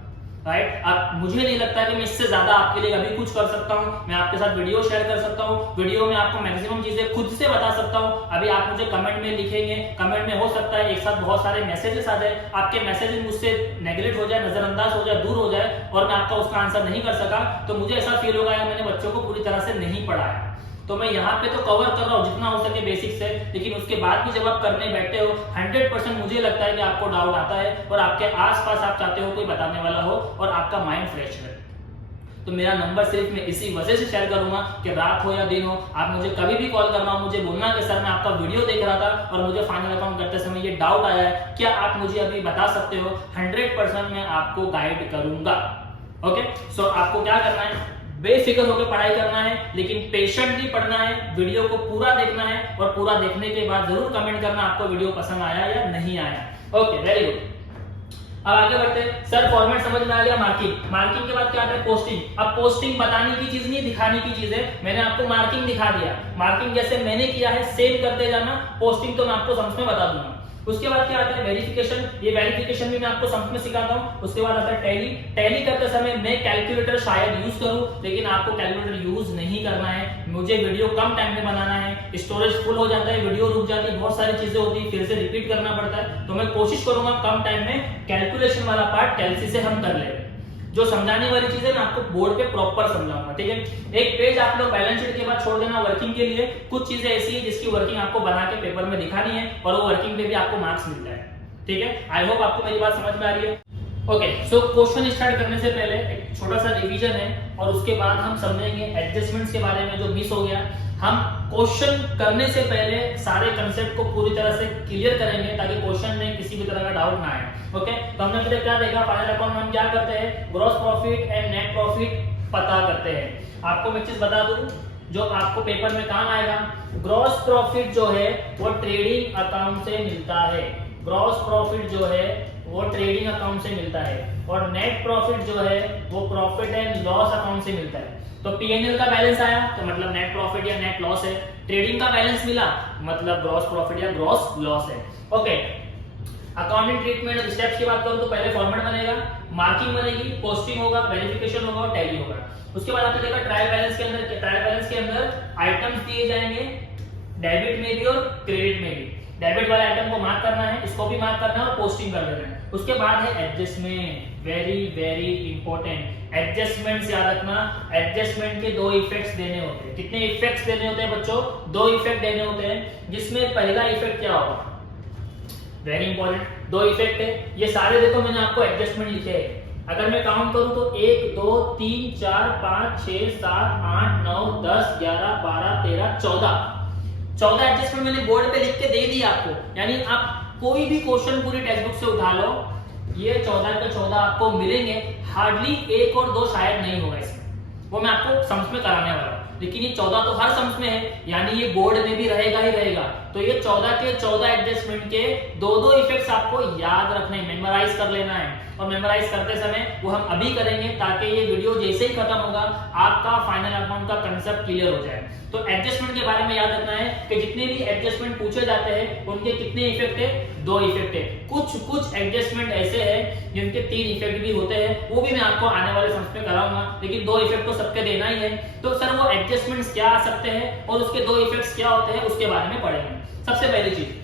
राइट, अब मुझे नहीं लगता कि मैं इससे ज्यादा आपके लिए अभी कुछ कर सकता हूं। मैं आपके साथ वीडियो शेयर कर सकता हूं, वीडियो में आपको मैक्सिमम चीजें खुद से बता सकता हूं। अभी आप मुझे कमेंट में लिखेंगे, कमेंट में हो सकता है एक साथ बहुत सारे मैसेजेस आ जाए, आपके मैसेजेस मुझसे नेगलेक्ट हो जाए, नजरअंदाज हो जाए, दूर हो जाए, और मैं आपका उसका आंसर नहीं कर सका, तो मुझे ऐसा फील होगा यार मैंने बच्चों को पूरी तरह से नहीं पढ़ाया। तो मैं यहाँ पे तो कवर कर रहा हूँ जितना हो सके बेसिक से, लेकिन उसके बाद भी जब आप करने बैठे हो 100% मुझे लगता है कि आपको डाउट आता है और आपके आसपास आप चाहते हो कोई बताने वाला हो और आपका माइंड फ्रेश रहे। तो मेरा नंबर सिर्फ मैं इसी वजह से शेयर करूंगा कि रात हो या दिन हो, आप मुझे कभी भी कॉल करना, मुझे बोलना कि सर मैं आपका वीडियो देख रहा था और मुझे फाइनल अकाउंट करते समय ये डाउट आया है, क्या आप मुझे अभी बता सकते हो। 100% मैं आपको गाइड करूंगा। ओके, सो आपको क्या करना है, बेफिक्र होकर पढ़ाई करना है, लेकिन पेशेंटली पढ़ना है, वीडियो को पूरा देखना है, और पूरा देखने के बाद जरूर कमेंट करना आपको वीडियो पसंद आया या नहीं आया। Okay, very good. अब आगे बढ़ते हैं। सर फॉर्मेट समझ में आ गया, मार्किंग, मार्किंग के बाद क्या आता है, पोस्टिंग। अब पोस्टिंग बताने की चीज नहीं, दिखाने की चीज है। मैंने आपको मार्किंग दिखा दिया, मार्किंग जैसे मैंने किया है सेम करते जाना, पोस्टिंग तो मैं आपको समझ में बता दूंगा। उसके बाद क्या आता है, वेरिफिकेशन। ये वेरिफिकेशन भी मैं आपको समझ में सिखाता हूँ। उसके बाद आता है टैली। टैली करते समय मैं कैलकुलेटर शायद यूज करूं, लेकिन आपको कैलकुलेटर यूज नहीं करना है। मुझे वीडियो कम टाइम में बनाना है, स्टोरेज फुल हो जाता है, वीडियो रुक जाती है, बहुत सारी चीजें होती है, फिर से रिपीट करना पड़ता है। तो मैं कोशिश करूंगा कम टाइम में कैलकुलेशन वाला पार्ट कैलसी से हम कर लेंगे। जो समझाने वाली चीजें मैं आपको बोर्ड पे प्रॉपर समझाऊंगा, ठीक है। एक पेज आप लोग बैलेंस शीट के बाद छोड़ देना वर्किंग के लिए। कुछ चीजें ऐसी है जिसकी वर्किंग आपको बना के पेपर में दिखानी है और वो वर्किंग पे भी आपको मार्क्स मिलता है, ठीक है। आई होप आपको मेरी बात समझ में आ रही है। ओके, सो क्वेश्चन स्टार्ट करने से पहले एक छोटा सा रिवीजन है और उसके बाद हम समझेंगे एडजस्टमेंट्स के बारे में जो मिस हो गया। हम क्वेश्चन करने से पहले सारे कंसेप्ट को पूरी तरह से क्लियर करेंगे ताकि क्वेश्चन में किसी भी तरह का डाउट ना आए। ओके, तो हमने अभी तक क्या देखा, फाइनल अकाउंट में हम क्या करते हैं, gross profit and net profit पता करते हैं। आपको मैं चीज बता दूं जो आपको पेपर में काम आएगा, ग्रॉस प्रॉफिट जो है वो ट्रेडिंग अकाउंट से मिलता है। ग्रॉस प्रॉफिट जो है वो ट्रेडिंग अकाउंट से मिलता है और नेट प्रॉफिट जो है वो प्रॉफिट एंड लॉस अकाउंट से मिलता है। तो पीएनएल का बैलेंस आया तो मतलब नेट प्रॉफिट या नेट लॉस है, ट्रेडिंग का बैलेंस मिला मतलब ग्रॉस प्रॉफिट या ग्रॉस लॉस है। ओके, अकाउंटिंग ट्रीटमेंट और स्टेप्स की बात करूं तो पहले फॉर्मेट बनेगा, मार्किंग बनेगी, पोस्टिंग होगा, वेरिफिकेशन होगा और टैली होगा। उसके बाद आपने देखा ट्रायल बैलेंस के अंदर आइटम्स दिए जाएंगे, डेबिट में भी और क्रेडिट में भी। डेबिट वाले आइटम को मार्क करना है, इसको भी मार्क करना है और पोस्टिंग कर देना है। उसके बाद है adjustment, very very important. Adjustments याद रखना, एडजस्टमेंट के दो इफेक्ट्स देने होते हैं। कितने इफेक्ट्स देने होते हैं बच्चों? दो इफेक्ट देने होते हैं, जिसमें पहला इफेक्ट क्या होगा, वेरी इंपॉर्टेंट, दो इफेक्ट है। ये सारे देखो मैंने आपको एडजस्टमेंट लिखे हैं। अगर मैं काउंट करूं तो 1 2 3 4 5 6 7 8 9 10 11 12 13 14 एडजस्टमेंट मैंने बोर्ड पे लिख के दे दी आपको। यानी आप कोई भी क्वेश्चन पूरी टेक्स्ट बुक से उठा लो, ये 14 के 14 आपको मिलेंगे। हार्डली 1 और 2 शायद नहीं होगा इसमें, वो मैं आपको सम्स में कराने वाला हूं। लेकिन ये 14 तो हर सम्स में है, यानी ये बोर्ड में भी रहेगा ही रहेगा। तो ये 14 के 14 एडजस्टमेंट के दो इफेक्ट्स आपको याद रखने, मेमोराइज कर लेना है। और मेमोराइज करते समय वो हम अभी करेंगे ताकि ये वीडियो जैसे ही खत्म होगा आपका फाइनल अकाउंट का कंसेप्ट क्लियर हो जाए। तो एडजस्टमेंट के बारे में याद रखना है कि जितने भी एडजस्टमेंट पूछे जाते हैं उनके कितने इफेक्ट है, 2 इफेक्ट है। कुछ एडजस्टमेंट ऐसे हैं जिनके 3 इफेक्ट भी होते हैं, वो भी मैं आपको आने वाले सम्स में कराऊंगा। लेकिन 2 इफेक्ट तो सबके देना ही है। तो सर वो एडजस्टमेंट्स क्या आ सकते हैं और उसके 2 इफेक्ट्स क्या होते हैं उसके बारे में पढ़ेंगे। सबसे पहली चीज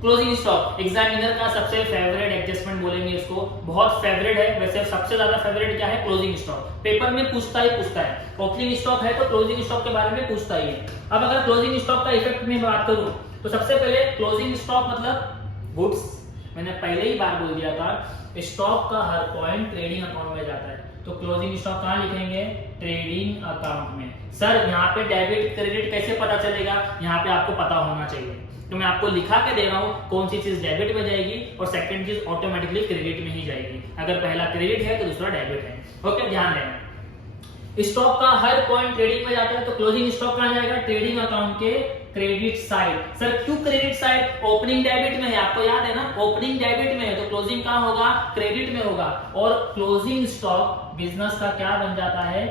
क्लोजिंग स्टॉक, एग्जामिनर का सबसे फेवरेट एडजस्टमेंट बोलेंगे इसको, बहुत फेवरेट है। वैसे सबसे ज्यादा फेवरेट क्या है, क्लोजिंग स्टॉक। पेपर में पूछता है। ओपनिंग स्टॉक है तो क्लोजिंग स्टॉक के बारे में पूछता ही है। अब अगर क्लोजिंग स्टॉक का इफेक्ट में बात करूं तो सबसे पहले क्लोजिंग स्टॉक मतलब गुड्स। मैंने पहले ही बार बोल दिया था, स्टॉक का हर पॉइंट ट्रेडिंग अकाउंट में जाता है। तो क्लोजिंग स्टॉक कहां लिखेंगे, ट्रेडिंग अकाउंट में। सर यहाँ पे डेबिट क्रेडिट कैसे पता चलेगा, यहाँ पे आपको पता होना चाहिए। तो मैं आपको लिखा के दे रहा हूं कौन सी चीज डेबिट में जाएगी और सेकंड चीज ऑटोमेटिकली क्रेडिट में ही जाएगी। अगर पहला क्रेडिट है तो दूसरा डेबिट है। ओके, ध्यान देना। स्टॉक का हर पॉइंट ट्रेडिंग में जाता है तो क्लोजिंग स्टॉक कहां जाएगा, ट्रेडिंग अकाउंट के क्रेडिट साइड। सर क्यों क्रेडिट साइड, ओपनिंग डेबिट में है, आपको याद है ना, ओपनिंग डेबिट में है तो क्लोजिंग कहां होगा, क्रेडिट में होगा। और क्लोजिंग स्टॉक बिजनेस का क्या बन जाता है,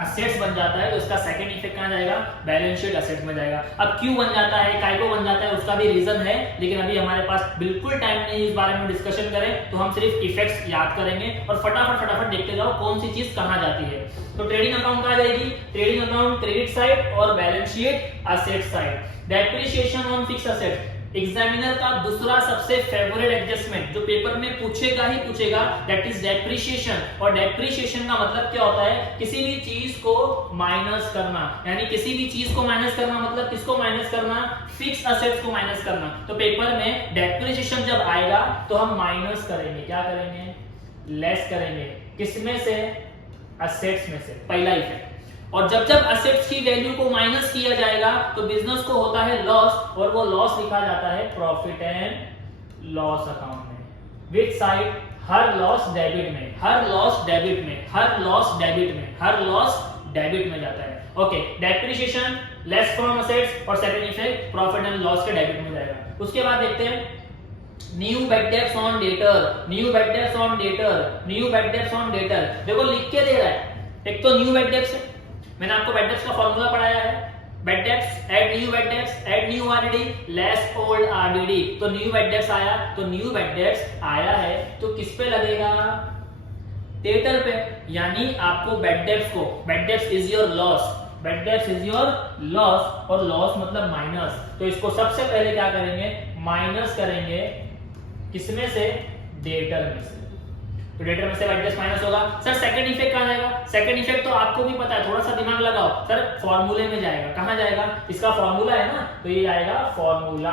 असेट्स बन जाता है। तो इसका सेकंड इफेक्ट कहां जाएगा, बैलेंस शीट असेट में जाएगा। अब क्यों बन जाता है, काय को बन जाता है, उसका भी रीजन है, लेकिन अभी हमारे पास बिल्कुल टाइम नहीं इस बारे में डिस्कशन करें। तो हम सिर्फ इफेक्ट्स याद करेंगे और फटाफट देखते जाओ कौन सी चीज कहां जाती है। तो ट्रेडिंग अकाउंट कहां जाएगी, ट्रेडिंग अकाउंट क्रेडिट साइड और balance sheet asset side. Depreciation on fixed asset, examiner का दूसरा सबसे फेवरेट एडजस्टमेंट जो पेपर में पूछेगा ही पूछेगा, दैट इज डेप्रिसिएशन। और डेप्रिसिएशन का मतलब क्या होता है, किसी भी चीज को माइनस करना। यानी किसी भी चीज को माइनस करना मतलब किसको माइनस करना, फिक्स्ड असेट्स को माइनस करना। तो पेपर में डेप्रिसिएशन जब आएगा तो हम माइनस करेंगे, क्या करेंगे, लेस करेंगे। किसमें से, असेट्स में से, पहला इफेक्ट। और जब असेट्स की वैल्यू को माइनस किया जाएगा तो बिजनेस को होता है लॉस, और वो लॉस लिखा जाता है प्रॉफिट एंड लॉस अकाउंट में। Which side, her loss debit में, हर लॉस डेबिट में, हर लॉस डेबिट में, हर लॉस डेबिट में जाता है। Okay, depreciation less from assets और second effect profit and loss के डेबिट में जाएगा। उसके बाद देखते हैं new bad debts on debtor, new bad debts on debtor, new bad debts on debtor. देखो लिख के दे रहा है, एक तो न्यू बैड डेब्ट्स है, मैंने आपको बैड डेब्ट्स का फॉर्मूला पढ़ाया है, bad debts add new bad debts add new RDD less old RDD. तो न्यू बैड डेब्ट्स आया, तो न्यू बैड डेब्ट्स आया है तो किस पे लगेगा, डेटर पे। यानी आपको बैड डेब्ट्स को, bad debts is your loss, bad debts is your loss, और लॉस मतलब माइनस। तो इसको सबसे पहले क्या करेंगे, माइनस करेंगे, किसमें से, डेटर में से। तो डेटर में से बैड डेब्ट्स माइनस होगा। सर सेकंड इफेक्ट कहां जाएगा, सेकंड इफेक्ट तो आपको भी पता है, थोड़ा सा दिमाग लगाओ। सर फॉर्मूले में जाएगा, कहां जाएगा, इसका फॉर्मूला है ना, तो ये आएगा फॉर्मूला।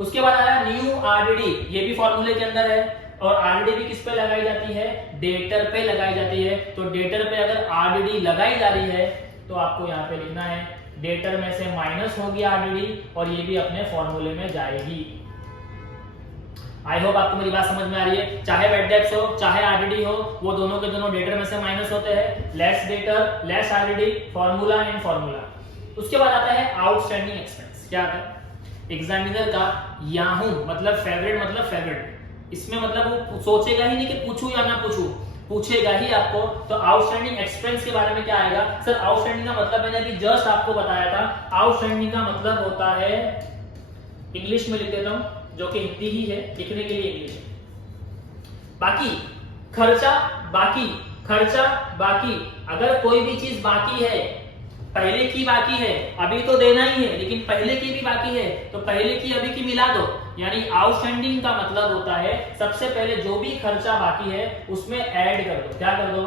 उसके बाद आया न्यू आरडीडी, ये भी फॉर्मूले के अंदर है। और आरडीडी भी किस पे लगाई जाती है? डेटर पे लगाई जाती है। तो डेटर पे अगर आरडीडी लगाई जा रही है तो आपको यहाँ पे लिखना है डेटर में से माइनस होगी आरडीडी और ये भी अपने फॉर्मूले में जाएगी। आई होप आपको मेरी बात समझ में आ रही है। चाहे वेट डेप्थ हो चाहे आरडीडी हो, वो दोनों के दोनों डेटर में से माइनस होते हैं। Less debtor less RDD, formula and formula. उसके बाद आता है आउटस्टैंडिंग एक्सपेंस। क्या आता है? एग्जामिनर का याहू मतलब फेवरेट, इसमें मतलब वो सोचेगा ही नहीं कि पूछूं या ना पूछूं, पूछेगा ही आपको। तो आउटस्टैंडिंग एक्सपेंस के बारे में क्या आएगा? सर आउटस्टैंडिंग का मतलब मैंने अभी जस्ट आपको बताया था। आउटस्टैंडिंग का मतलब होता है, इंग्लिश में लिख देता हूं जो कि हिंदी ही है, लिखने के लिए इंग्लिश है। बाकी खर्चा बाकी, अगर कोई भी चीज बाकी है, पहले की बाकी है, अभी तो देना ही है लेकिन पहले की भी बाकी है, तो पहले की अभी की मिला दो। यानी आउटस्टैंडिंग का मतलब होता है सबसे पहले जो भी खर्चा बाकी है उसमें ऐड कर दो। क्या कर दो?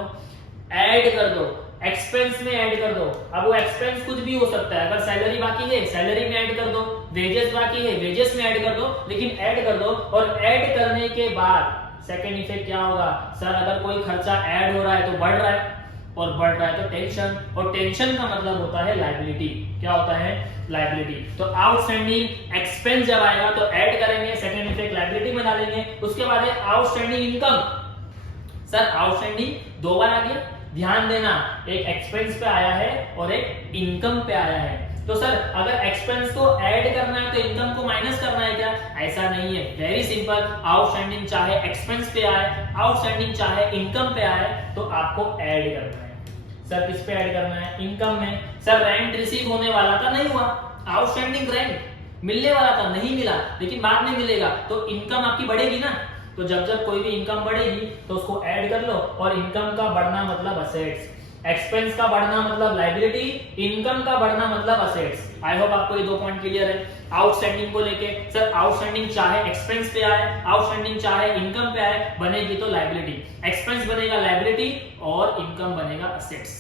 ऐड कर दो। एक्सपेंस में ऐड कर दो। अब वो एक्सपेंस कुछ भी हो सकता है। अगर सैलरी बाकी है सैलरी में ऐड कर दो, वेजेस बाकी है वेजेस में ऐड कर दो, लेकिन ऐड कर दो। और ऐड करने के बाद सेकेंड इफेक्ट क्या होगा? सर अगर कोई खर्चा ऐड हो रहा है तो बढ़ रहा है, और बढ़ रहा है तो टेंशन, और टेंशन का मतलब होता है लायबिलिटी। क्या होता है? लायबिलिटी। तो आउटस्टैंडिंग एक्सपेंस जब आएगा तो ऐड करेंगे, सेकंड इफेक्ट लायबिलिटी में डालेंगे। उसके बाद है आउटस्टैंडिंग इनकम। सर आउटस्टैंडिंग दो बार आ गया, ध्यान देना, एक एक्सपेंस पे आया है और एक इनकम पे आया है। तो सर अगर एक्सपेंस को ऐड करना है तो इनकम को माइनस करना है क्या? ऐसा नहीं है, वेरी सिंपल। आउटस्टैंडिंग चाहे एक्सपेंस पे आए, आउटस्टैंडिंग चाहे इनकम पे आए, तो आपको ऐड करना है। सर किस पे ऐड करना है? इनकम में। सर रेंट रिसीव होने वाला था, नहीं हुआ, आउटस्टैंडिंग रेंट मिलने वाला था, नहीं मिला, लेकिन बाद में मिलेगा, तो इनकम आपकी बढ़ेगी ना। तो जब कोई भी इनकम बढ़ेगी तो उसको ऐड कर लो। और इनकम का बढ़ना मतलब असेट्स, एक्सपेंस का बढ़ना मतलब लायबिलिटी, इनकम का बढ़ना मतलब असेट्स। आई होप आपको ये दो पॉइंट क्लियर है आउटस्टैंडिंग को लेके। सर आउटस्टैंडिंग चाहे एक्सपेंस पे आए, आउटस्टैंडिंग चाहे इनकम पे आए, बनेगी तो लायबिलिटी, एक्सपेंस बनेगा लायबिलिटी और इनकम बनेगा असेट्स।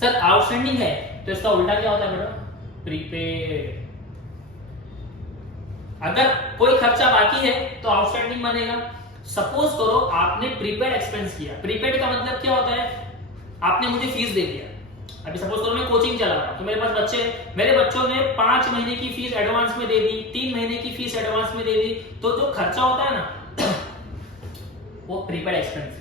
सर आउटस्टैंडिंग है तो इसका उल्टा क्या होता है बेटा? प्रीपेड। अगर कोई खर्चा बाकी है तो आउटस्टैंडिंग बनेगा। सपोज करो आपने प्रीपेड एक्सपेंस किया। प्रीपेड का मतलब क्या होता है? आपने मुझे फीस दे दिया। अभी सपोज करो मैं कोचिंग चला रहा हूं, तो मेरे पास बच्चे हैं, मेरे बच्चों ने 5 महीने की फीस एडवांस में दे दी, 3 महीने की फीस एडवांस में दे दी। तो जो खर्चा होता है ना वो प्रीपेड एक्सपेंस है।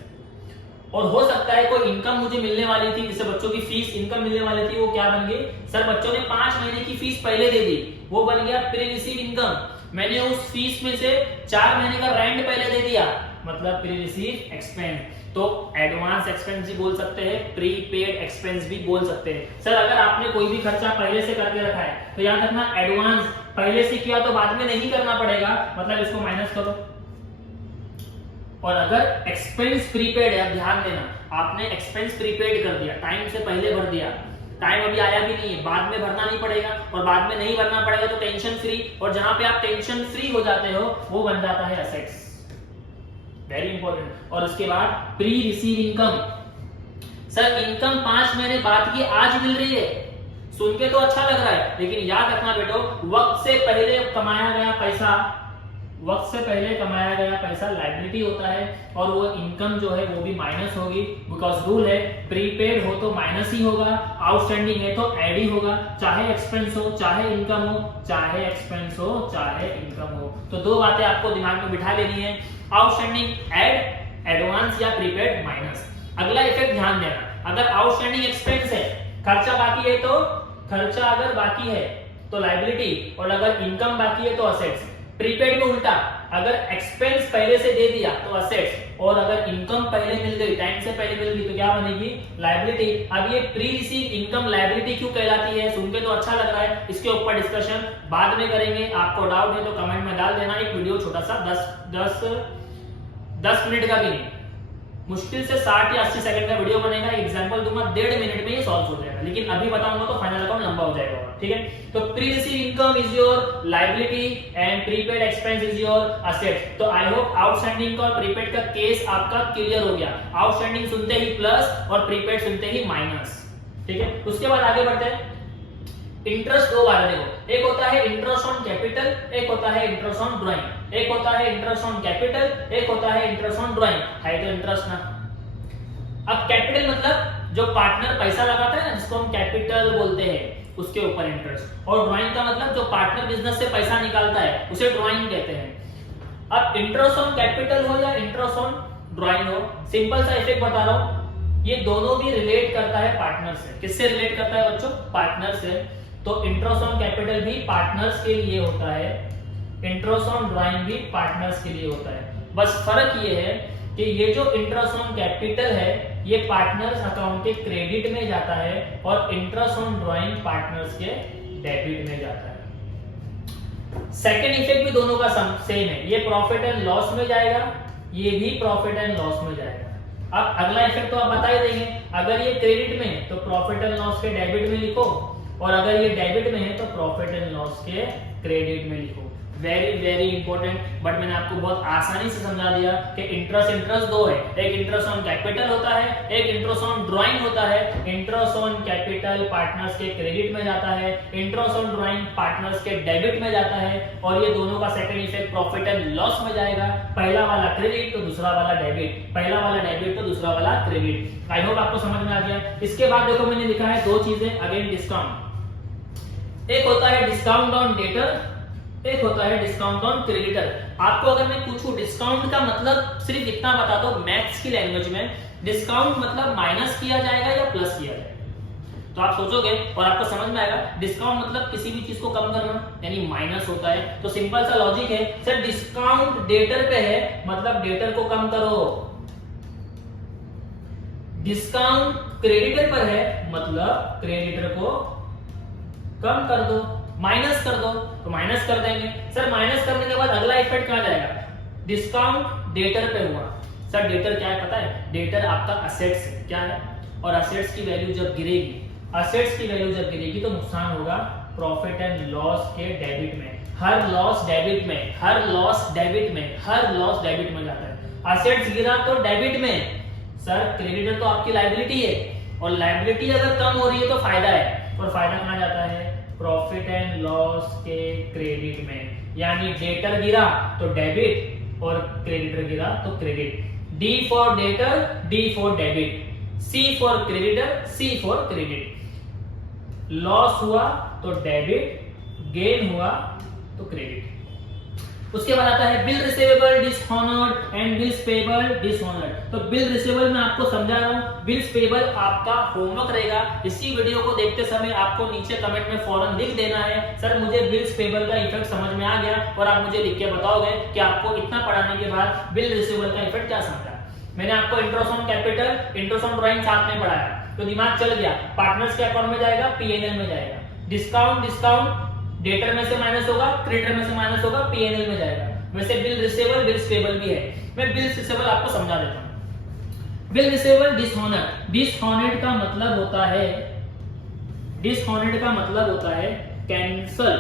और हो सकता है कोई इनकम मुझे मिलने वाली थी, जैसे बच्चों की फीस इनकम मिलने वाली थी, वो क्या बन गई? सर बच्चों ने 5 महीने की फीस पहले दे दी, वो बन गया प्री रिसीव इनकम। मैंने उस फीस में से 4 महीने का रेंट पहले दे दिया, मतलब प्री रिसीव एक्सपेंस। तो एडवांस एक्सपेंस भी बोल सकते हैं, प्रीपेड एक्सपेंस भी बोल सकते हैं। सर अगर आपने कोई भी खर्चा पहले से करके रखा है तो याद रखना एडवांस पहले से किया तो बाद में नहीं करना पड़ेगा, मतलब इसको माइनस करो। और अगर एक्सपेंस प्रीपेड है, ध्यान देना, आपने एक्सपेंस प्रीपेड कर दिया, टाइम से पहले भर दिया, टाइम अभी आया भी नहीं है, बाद में भरना नहीं पड़ेगा, और बाद में नहीं भरना पड़ेगा तो टेंशन फ्री, और जहां पे आप टेंशन फ्री हो जाते हो वो बन जाता है असेट्स। Very important. और उसके बाद pre receive income. Sir income 5 महीने बाद की आज मिल रही है, सुन के तो अच्छा लग रहा है, लेकिन याद रखना बेटो, वक्त से पहले कमाया गया पैसा, वक्त से पहले कमाया गया पैसा लायबिलिटी होता है, और वो इनकम जो है वो भी माइनस होगी, बिकॉज रूल है प्रीपेड हो तो माइनस ही होगा, आउटस्टैंडिंग है तो ऐड ही होगा, चाहे एक्सपेंस हो चाहे इनकम हो, चाहे एक्सपेंस हो चाहे इनकम हो। तो दो बातें आपको दिमाग में बिठा लेनी है, आउटस्टैंडिंग ऐड, एडवांस या प्रीपेड माइनस। अगला इफेक्ट ध्यान देना, अगर आउटस्टैंडिंग एक्सपेंस है, खर्चा बाकी है, तो खर्चा अगर बाकी है तो लायबिलिटी, और अगर इनकम बाकी है तो असेट्स। प्रीपेड में उल्टा, अगर एक्सपेंस पहले से दे दिया तो असेट्स, और अगर इनकम पहले मिल गई, टाइम से पहले मिल गई, तो क्या बनेगी? लायबिलिटी। अब ये प्री रिसीव इनकम लायबिलिटी क्यों कहलाती है? सुन के तो अच्छा लग रहा है, इसके ऊपर डिस्कशन बाद में करेंगे। आपको डाउट है तो कमेंट में डाल देना, एक वीडियो छोटा सा 10 मिनट का भी नहीं, मुश्किल से 60 या 80 सेकंड का वीडियो बनेगा, एग्जांपल दूंगा, 1.5 मिनट में ये सॉल्व हो जाएगा, लेकिन अभी बताऊंगा तो फाइनल अकाउंट लंबा हो जाएगा, ठीक है। तो pre receive income is your liability and prepaid expense is your asset. तो आई होप आउटस्टैंडिंग का और प्रीपेड का केस आपका क्लियर हो गया। आउटस्टैंडिंग सुनते ही प्लस और प्रीपेड सुनते ही माइनस, ठीक है। उसके बाद आगे बढ़ते हैं, इंटरेस्ट दो बार देखो, एक होता है इंटरेस्ट ऑन कैपिटल, एक होता है इंटरेस्ट ऑन ड्राइंग, एक होता है इंटरेस्ट ऑन कैपिटल, एक होता है इंटरेस्ट ऑन ड्राइंग, है तो इंटरेस्ट ना। अब कैपिटल मतलब जो पार्टनर पैसा लगाता है ना, जिसको हम कैपिटल बोलते हैं, उसके ऊपर इंटरेस्ट, और ड्राइंग का मतलब जो पार्टनर बिजनेस से पैसा निकालता है उसे ड्राइंग कहते हैं। अब इंटरेस्ट ऑन कैपिटल हो या इंटरेस्ट ऑन ड्राइंग हो, सिंपल सा इफेक्ट बता रहा हूं, ये दोनों भी रिलेट करता है पार्टनर से। किससे रिलेट करता है बच्चों? पार्टनर से। तो इंटरेस्ट ऑन कैपिटल भी पार्टनर्स के लिए होता है, इंटरेस्ट ऑन ड्राइंग भी पार्टनर्स के लिए होता है। बस फर्क ये है कि ये जो इंटरेस्ट ऑन कैपिटल है ये पार्टनर्स अकाउंट के क्रेडिट में जाता है और इंटरेस्ट ऑन ड्राइंग पार्टनर्स के डेबिट में जाता है। सेकेंड इफेक्ट भी दोनों का सेम है, ये प्रॉफिट एंड लॉस में जाएगा, ये भी प्रॉफिट एंड लॉस में जाएगा। अब अगला इफेक्ट तो आप बता ही देंगे, अगर ये क्रेडिट में है तो प्रॉफिट एंड लॉस के डेबिट में लिखो, और अगर ये डेबिट में है तो प्रॉफिट एंड लॉस के क्रेडिट में लिखो। वेरी वेरी इंपॉर्टेंट, बट मैंने आपको बहुत आसानी से समझा दिया कि इंटरेस्ट दो है, एक इंटरेस्ट ऑन कैपिटल होता है, एक इंटरेस्ट ऑन ड्राइंग होता है। इंटरेस्ट ऑन कैपिटल पार्टनर्स के क्रेडिट में जाता है, इंटरेस्ट ऑन ड्राइंग पार्टनर्स के डेबिट में जाता है, और ये दोनों का second effect profit and loss में जाएगा। पहला वाला क्रेडिट तो दूसरा वाला डेबिट, पहला वाला डेबिट तो दूसरा वाला क्रेडिट। आई होप आपको समझ में आ गया। इसके बाद देखो मैंने लिखा है दो चीजें, अगेन डिस्काउंट, एक होता है डिस्काउंट ऑन डेटर, एक होता है डिस्काउंट ऑन क्रेडिटर। आपको अगर मैं पूछूं डिस्काउंट का मतलब सिर्फ इतना बता दो मैथ्स की लैंग्वेज में, डिस्काउंट मतलब माइनस किया जाएगा या प्लस किया जाएगा, तो आप सोचोगे और आपको समझ में आएगा डिस्काउंट मतलब किसी भी चीज को कम करना, यानी माइनस होता है। तो सिंपल सा लॉजिक है सर, डिस्काउंट डेटर पे है मतलब डेटर को कम करो, डिस्काउंट क्रेडिटर पर है मतलब क्रेडिटर को कम कर दो, माइनस कर दो, तो माइनस कर देंगे। सर माइनस करने के बाद अगला इफेक्ट कहां जाएगा? डिस्काउंट डेटर पे हुआ। सर डेटर क्या है पता है? डेटर आपका असेट्स है, क्या है? और असेट्स की वैल्यू जब गिरेगी, असेट्स की वैल्यू जब गिरेगी तो नुकसान होगा प्रॉफिट एंड लॉस के डेबिट में। हर लॉस डेबिट में, हर लॉस डेबिट में, हर लॉस डेबिट में जाता है। असेट्स गिरा तो डेबिट में, सर क्रेडिटर तो आपकी लायबिलिटी है, और लायबिलिटी अगर कम हो रही है तो फायदा है, और फायदा कहां जाता है? प्रॉफिट एंड लॉस के क्रेडिट में। यानी डेटर गिरा तो डेबिट और क्रेडिटर गिरा तो credit. D for debtor, D for debit, C for creditor, C for credit. Loss हुआ तो डेबिट, गेन हुआ तो क्रेडिट। उसके बाद आता है bill receivable dishonoured and bills payable dishonoured. तो बिल रिसीवेबल मैं आपको समझा रहा हूं, बिल्स पेबल आपका होमवर्क रहेगा। इसी वीडियो को देखते समय आपको नीचे कमेंट में फौरन लिख देना है सर मुझे बिल्स पेबल का इफेक्ट समझ में आ गया, और आप मुझे लिख के बताओगे कि आपको इतना पढ़ाने के बाद बिल रिसीवेबल का इफेक्ट क्या समझा। मैंने आपको interest on capital, interest on drawing साथ में पढ़ाया, तो दिमाग चल गया। पार्टनर्स के अकाउंट में जाएगा, पीएनएल में जाएगा। डिस्काउंट, डिस्काउंट डेटर में से माइनस होगा, क्रेडिटर में से माइनस होगा, पीएनएल में जाएगा। वैसे बिल रिसीवेबल, बिल्स पेबल भी है। मैं बिल रिसीवेबल आपको समझा देता हूं। बिल रिसीवेबल डिसऑनर्ड, डिसऑनर्ड का मतलब होता है, डिसऑनर्ड का मतलब होता है कैंसल,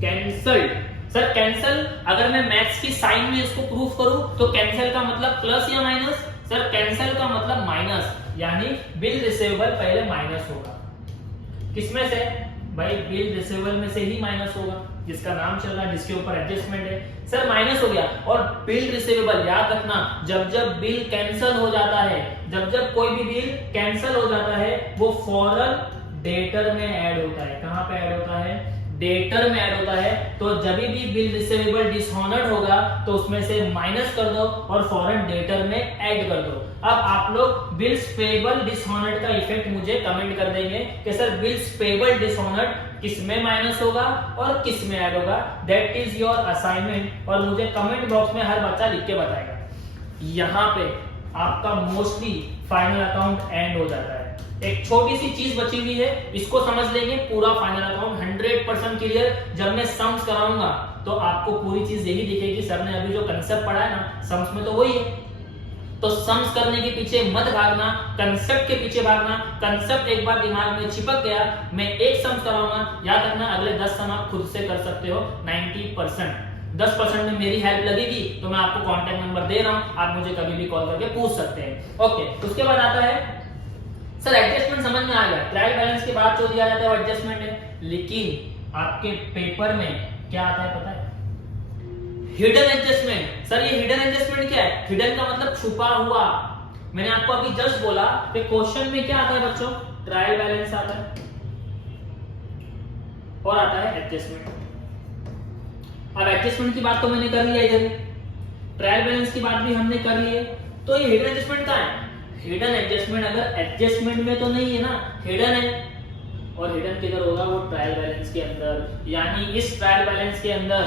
कैंसल्ड। सर कैंसल अगर मैं मैथ्स की साइन में इसको प्रूफ करूं तो कैंसल का मतलब प्लस या माइनस? सर कैंसल का मतलब माइनस, यानी बिल रिसीवेबल पहले माइनस होगा। किसमें से? भाई बिल रिसीवेबल में से ही माइनस होगा, जिसका नाम चल रहा है, जिसके ऊपर एडजस्टमेंट है। सर माइनस हो गया, और बिल रिसीवेबल याद रखना, जब जब बिल कैंसिल हो जाता है, जब जब कोई भी बिल कैंसिल हो जाता है वो फौरन डेटर में ऐड होता है। कहां पे ऐड होता है? डेटर में ऐड होता है। तो जब भी बिल रिसीवेबल डिसऑनर्ड होगा तो उसमें से माइनस कर दो और फौरन डेटर में ऐड कर दो। अब आप लोग बिल्स पेबल डिसऑनर्ड का इफेक्ट मुझे कमेंट कर देंगे कि सर बिल्स पेबल डिसऑनर्ड किस में माइनस होगा और किस में ऐड होगा। दैट इज योर असाइनमेंट, और मुझे कमेंट बॉक्स में हर बच्चा लिख के बताएगा। यहाँ पे आपका मोस्टली फाइनल अकाउंट एंड हो जाता है। एक छोटी सी चीज बची हुई है, इसको समझ लेंगे, पूरा फाइनल अकाउंट 100% क्लियर। जब मैं सम्स कराऊंगा तो आपको पूरी चीज यही दिखेगी, सर ने अभी जो कंसेप्ट पढ़ा है ना सम्स में तो वही है। तो सम्स करने के पीछे मत भागना, कंसेप्ट के पीछे भागना। कंसेप्ट एक बार दिमाग में चिपक गया, मैं एक सम्स कराऊंगा, याद रखना अगले 10 सम आप खुद से कर सकते हो 90%। 10% में मेरी हेल्प लगेगी तो मैं आपको कॉन्टेक्ट नंबर दे रहा हूं, आप मुझे कभी भी कॉल करके पूछ सकते हैं। ओके, उसके बाद आता है सर एडजस्टमेंट समझ में आ गया, ट्रायल बैलेंस के बाद जो दिया जाता है वो एडजस्टमेंट है, लेकिन आपके पेपर में क्या आता है पता है? Hidden adjustment. सर ये हिडन एडजस्टमेंट क्या है? हिडन का मतलब छुपा हुआ। मैंने आपको अभी जस्ट बोला कि क्वेश्चन में क्या आता है बच्चों? ट्रायल बैलेंस आता है और आता है एडजस्टमेंट। अब एडजस्टमेंट की बात तो मैंने कर लिया इधर, ट्रायल बैलेंस की बात भी हमने कर ली है, तो ये हिडन एडजस्टमेंट कहां है? हिडन एडजस्टमेंट अगर एडजस्टमेंट में तो नहीं है ना, हिडन है, और हिडन किधर होगा? वो ट्रायल बैलेंस के अंदर। यानी इस ट्रायल बैलेंस के अंदर,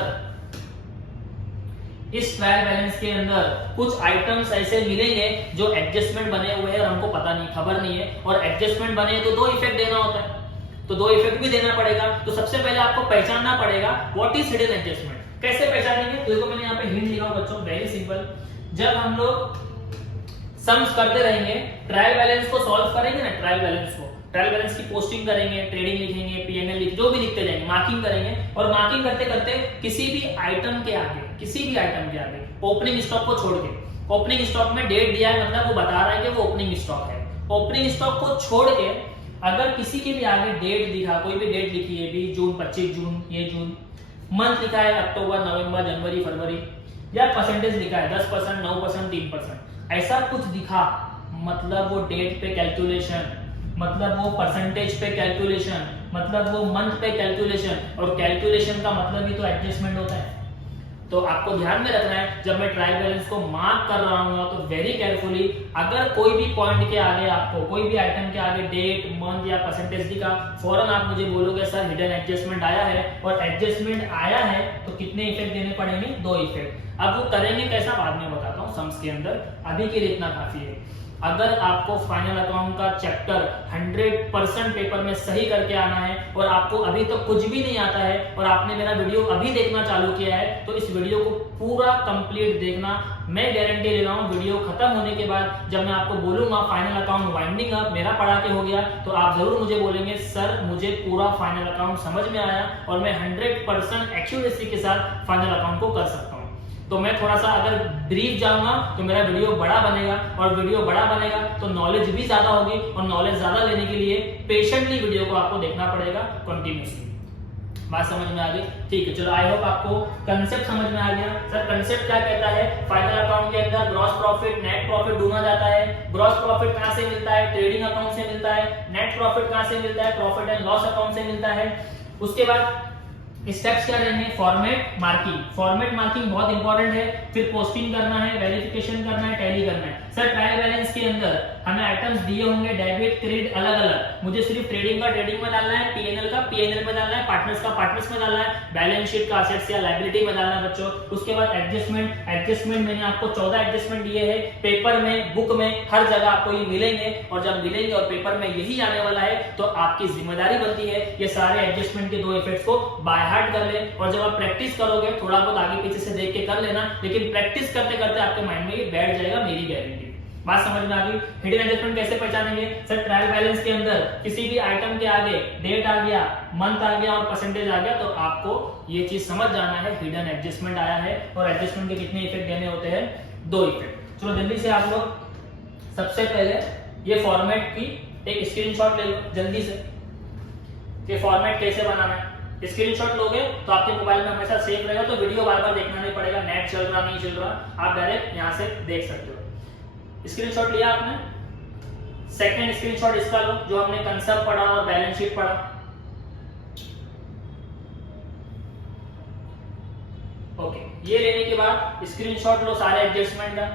इस ट्रायल बैलेंस के अंदर कुछ आइटम्स ऐसे मिलेंगे जो एडजस्टमेंट बने हुए हैं और हमको पता नहीं, खबर नहीं है, और एडजस्टमेंट बने तो दो इफेक्ट देना होता है, तो दो इफेक्ट भी देना पड़ेगा। तो सबसे पहले आपको पहचानना पड़ेगा व्हाट इज हिडन एडजस्टमेंट। कैसे पहचानेंगे? तो देखो मैंने यहाँ पे हिंट लिखा हूं बच्चों, वेरी सिंपल। जब हम लोग सम्स करते रहेंगे, ट्रायल बैलेंस को सॉल्व करेंगे ना, ट्रायल बैलेंस की पोस्टिंग करेंगे, ट्रेडिंग लिखेंगे, पीएनएल लिख, जो भी लिखते जाएंगे, मार्किंग करेंगे, और मार्किंग करते करते किसी भी आइटम के आगे ओपनिंग स्टॉक को छोड़ के, ओपनिंग स्टॉक में डेट दिया है मतलब वो बता रहा है कि वो ओपनिंग स्टॉक है, ओपनिंग स्टॉक को छोड़ के अगर किसी के भी आगे डेट दिखा, कोई भी डेट लिखी है, 20 जून, 25 जून, ये जून, मंथ लिखा है अक्टूबर, नवंबर, जनवरी, फरवरी, या परसेंटेज लिखा है 10%, 9%, 3%, ऐसा कुछ दिखा, मतलब वो डेट पे कैलकुलेशन, मतलब वो परसेंटेज पे कैलकुलेशन, मतलब वो मंथ पे कैलकुलेशन, और कैलकुलेशन का मतलब ही तो एडजस्टमेंट होता है। तो आपको ध्यान में रखना है, जब मैं ट्रायल बैलेंस को मार्क कर रहा हूं तो वेरी केयरफुली, अगर कोई भी पॉइंट के आगे आपको, कोई भी आइटम के आगे डेट, मंथ या परसेंटेज दिखा, फौरन आप मुझे बोलोगे सर हिडन एडजस्टमेंट आया है, और एडजस्टमेंट आया है तो कितने इफेक्ट देने पड़ेंगे? 2 इफेक्ट। अब वो करेंगे कैसा बाद में बताता हूं सम्स के अंदर, अभी के लिए इतना काफी है। अगर आपको फाइनल अकाउंट का चैप्टर 100% पेपर में सही करके आना है, और आपको अभी तक कुछ भी नहीं आता है, और आपने मेरा वीडियो अभी देखना चालू किया है, तो इस वीडियो को पूरा कंप्लीट देखना। मैं गारंटी ले रहा हूँ वीडियो खत्म होने के बाद जब मैं आपको बोलूंगा फाइनल अकाउंट वाइंडिंग अप मेरा पढ़ा के हो गया, तो आप जरूर मुझे बोलेंगे सर मुझे पूरा फाइनल अकाउंट समझ में आया और मैं 100% एक्यूरेसी के साथ फाइनल अकाउंट को कर सकता हूँ। तो मैं थोड़ा सा अगर ब्रीफ जाऊंगा तो मेरा वीडियो बड़ा बनेगा, और वीडियो बड़ा बनेगा तो नॉलेज भी ज्यादा होगी, और नॉलेज ज्यादा लेने के लिए पेशेंटली वीडियो को आपको देखना पड़ेगा कंटिन्यूअसली। बात समझ में आ गई? ठीक है, चलो आई होप आपको कंसेप्ट समझ में आ गया। सर कंसेप्ट क्या कहता है? फाइनल अकाउंट के अंदर ग्रॉस प्रॉफिट, नेट प्रॉफिट ढूंढा जाता है। ग्रॉस प्रॉफिट कहां से मिलता है? ट्रेडिंग अकाउंट से मिलता है। नेट प्रॉफिट कहां से मिलता है? प्रॉफिट एंड लॉस अकाउंट से मिलता है। उसके बाद स्टेप्स क्या रहेंगे? फॉर्मेट मार्किंग, फॉर्मेट मार्किंग बहुत इंपॉर्टेंट है, फिर पोस्टिंग करना है, वेरिफिकेशन करना है, टैली करना है। सर ट्रायल बैलेंस के अंदर हमें आइटम्स दिए होंगे डेबिट क्रेडिट अलग अलग, मुझे सिर्फ ट्रेडिंग का ट्रेडिंग में डालना है, पीएनएल का पीएनएल में डालना है, पार्टनर्स का पार्टनर्स में डालना है, बैलेंस शीट का असेट्स या लायबिलिटी में डालना है बच्चों। उसके बाद एडजस्टमेंट मैंने आपको 14 एडजस्टमेंट दिए हैं, पेपर में, बुक में, हर जगह आपको ये मिलेंगे, और जब मिलेंगे और पेपर में यही आने वाला है तो आपकी जिम्मेदारी बनती है ये सारे एडजस्टमेंट के 2 इफेक्ट्स को बाय हार्ट कर ले, और जब आप प्रैक्टिस करोगे थोड़ा बहुत आगे पीछे से देख के कर लेना, लेकिन प्रैक्टिस करते करते आपके माइंड में ये बैठ जाएगा, मेरी गारंटी। बात समझ में आ गई? हिडन एडजस्टमेंट कैसे पहचानेंगे? सर ट्रायल बैलेंस के अंदर किसी भी आइटम के आगे डेट आ गया, मंथ आ गया और परसेंटेज आ गया, तो आपको ये चीज समझ जाना है हिडन एडजस्टमेंट आया है, और एडजस्टमेंट के कितने इफेक्ट देने होते हैं? 2 इफेक्ट। चलो जल्दी से आप लोग सबसे पहले ये फॉर्मेट की एक स्क्रीनशॉट ले लो जल्दी से, कि फॉर्मेट कैसे बनाना है। स्क्रीनशॉट लोगे तो आपके मोबाइल में हमेशा सेव रहेगा, तो वीडियो बार बार देखना नहीं पड़ेगा, नेट चल रहा नहीं चल रहा, आप डायरेक्ट यहां से देख सकते हो। स्क्रीनशॉट लिया आपने? सेकंड स्क्रीनशॉट इसका लो जो हमने कंसेप्ट पढ़ा और बैलेंस शीट पढ़ा। ओके, ये लेने के बाद स्क्रीनशॉट लो सारे एडजस्टमेंट का।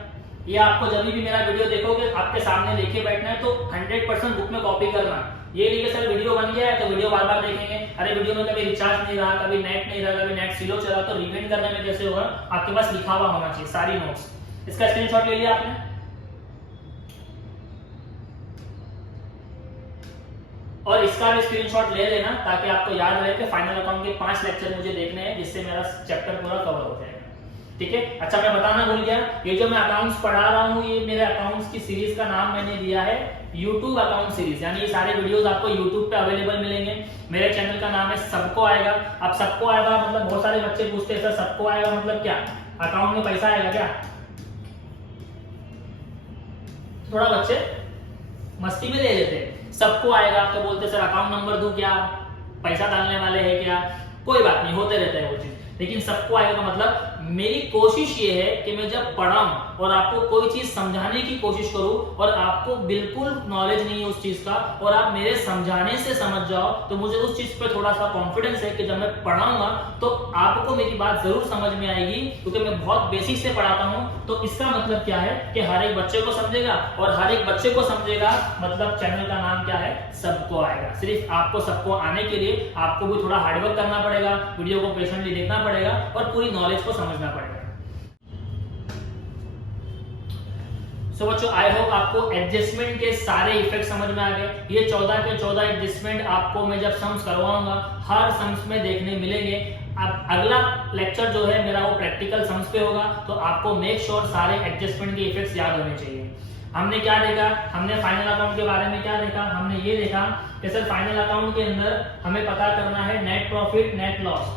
ये आपको जब भी मेरा वीडियो देखोगे आपके सामने लेके बैठना है, तो 100% बुक में कॉपी करना। ये नहीं कि सर वीडियो बन गया है तो वीडियो बार बार देखेंगे, अरे वीडियो में कभी रिचार्ज नहीं रहा, कभी नेट नहीं रहा, कभी नेट स्लो चला, तो रिवाइंड करने में कैसे होगा? आपके पास लिखा हुआ होना चाहिए सारी नोट्स। इसका स्क्रीनशॉट ले लिया आपने, और इसका भी स्क्रीनशॉट ले लेना ताकि आपको याद रहे कि फाइनल अकाउंट के 5 लेक्चर मुझे देखने हैं, जिससे मेरा चैप्टर पूरा कवर हो जाएगा। ठीक है, अच्छा मैं बताना भूल गया, ये जो मैं अकाउंट्स पढ़ा रहा हूँ, ये मेरे अकाउंट्स की सीरीज का नाम मैंने दिया है YouTube अकाउंट सीरीज, यानी ये सारे वीडियोस आपको YouTube पे अवेलेबल मिलेंगे। मेरे चैनल का नाम है सबको आएगा। अब सबको आएगा मतलब बहुत सारे बच्चे पूछते हैं सर सबको आएगा मतलब क्या, अकाउंट में पैसा आएगा क्या? थोड़ा बच्चे मस्ती में ले लेते हैं, सबको आएगा तो बोलते सर अकाउंट नंबर दूं क्या, पैसा डालने वाले हैं क्या, कोई बात नहीं, होते रहता है वो चीज, लेकिन सबको आएगा। मतलब मेरी कोशिश ये है कि मैं जब पढ़ाऊं और आपको कोई चीज समझाने की कोशिश करूं और आपको बिल्कुल नॉलेज नहीं है उस चीज का और आप मेरे समझाने से समझ जाओ, तो मुझे उस चीज पे थोड़ा सा कॉन्फिडेंस है कि जब मैं पढ़ाऊंगा तो आपको मेरी बात जरूर समझ में आएगी, क्योंकि मैं बहुत बेसिक से पढ़ाता हूं। तो इसका मतलब क्या है कि हर एक बच्चे को समझेगा, और हर एक बच्चे को समझेगा मतलब चैनल का नाम क्या है, सबको आएगा। सिर्फ आपको सबको आने के लिए आपको भी थोड़ा हार्डवर्क करना पड़ेगा, वीडियो को पेशेंटली देखना पड़ेगा और पूरी नॉलेज को समझना पड़ेगा। सो बच्चों, आई होप आपको एडजस्टमेंट के सारे इफेक्ट समझ में आ गए। ये 14 के 14 एडजस्टमेंट आपको मैं जब सम्स करवाऊंगा हर सम्स में देखने मिलेंगे। अब अगला लेक्चर जो है मेरा वो प्रैक्टिकल सम्स पे होगा, तो आपको मेक श्योर सारे एडजस्टमेंट के इफेक्ट्स याद होने चाहिए। हमने क्या देखा, हमने फाइनल अकाउंट के बारे में क्या देखा, हमने ये देखा कि सर फाइनल अकाउंट के अंदर हमें पता करना है net profit, net loss,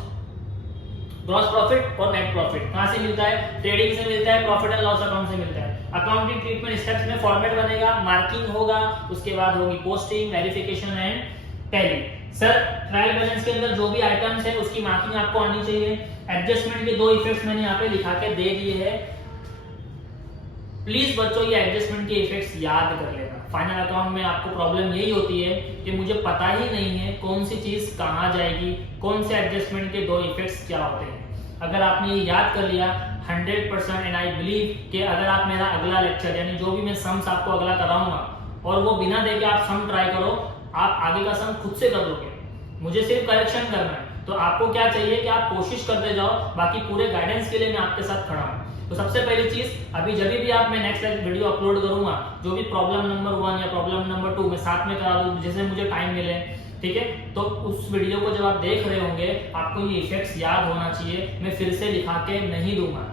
gross profit और नेट प्रॉफिट कहां से मिलता है, ट्रेडिंग से मिलता है, प्रॉफिट एंड लॉस अकाउंट से मिलता है। अकाउंटिंग ट्रीटमेंट स्टेप्स में फॉर्मेट बनेगा, मार्किंग होगा, उसके बाद होगी posting, verification and tally. Sir trial balance के अंदर जो भी आइटम्स है उसकी मार्किंग आपको आनी चाहिए। एडजस्टमेंट के 2 इफेक्ट्स मैंने यहाँ पे लिखा के दे दिए हैं। प्लीज बच्चों ये एडजस्टमेंट के इफेक्ट्स याद कर लेना। फाइनल अकाउंट में आपको प्रॉब्लम यही होती है कि मुझे पता ही नहीं है कौन सी चीज कहाँ जाएगी, कौन से एडजस्टमेंट के 2 इफेक्ट्स क्या होते हैं। अगर आपने ये याद कर लिया 100%, एंड आई बिलीव कि अगर आप मेरा अगला लेक्चर यानी जो भी मैं सम्स आपको अगला कराऊंगा और वो बिना देखे आप सम ट्राई करो, आप आगे का सम खुद से कर लोगे। मुझे सिर्फ करेक्शन करना है, तो आपको क्या चाहिए कि आप कोशिश करते जाओ, बाकी पूरे गाइडेंस के लिए मैं आपके साथ खड़ा हूँ। तो सबसे पहली चीज, अभी जब भी आप मैं नेक्स्ट वीडियो अपलोड करूंगा, जो भी प्रॉब्लम नंबर 1 या प्रॉब्लम नंबर 2 मैं साथ में करा दूं जैसे मुझे टाइम मिले, ठीक है। तो उस वीडियो को जब आप देख रहे होंगे आपको ये इफेक्ट्स याद होना चाहिए, मैं फिर से लिखा के नहीं दूंगा,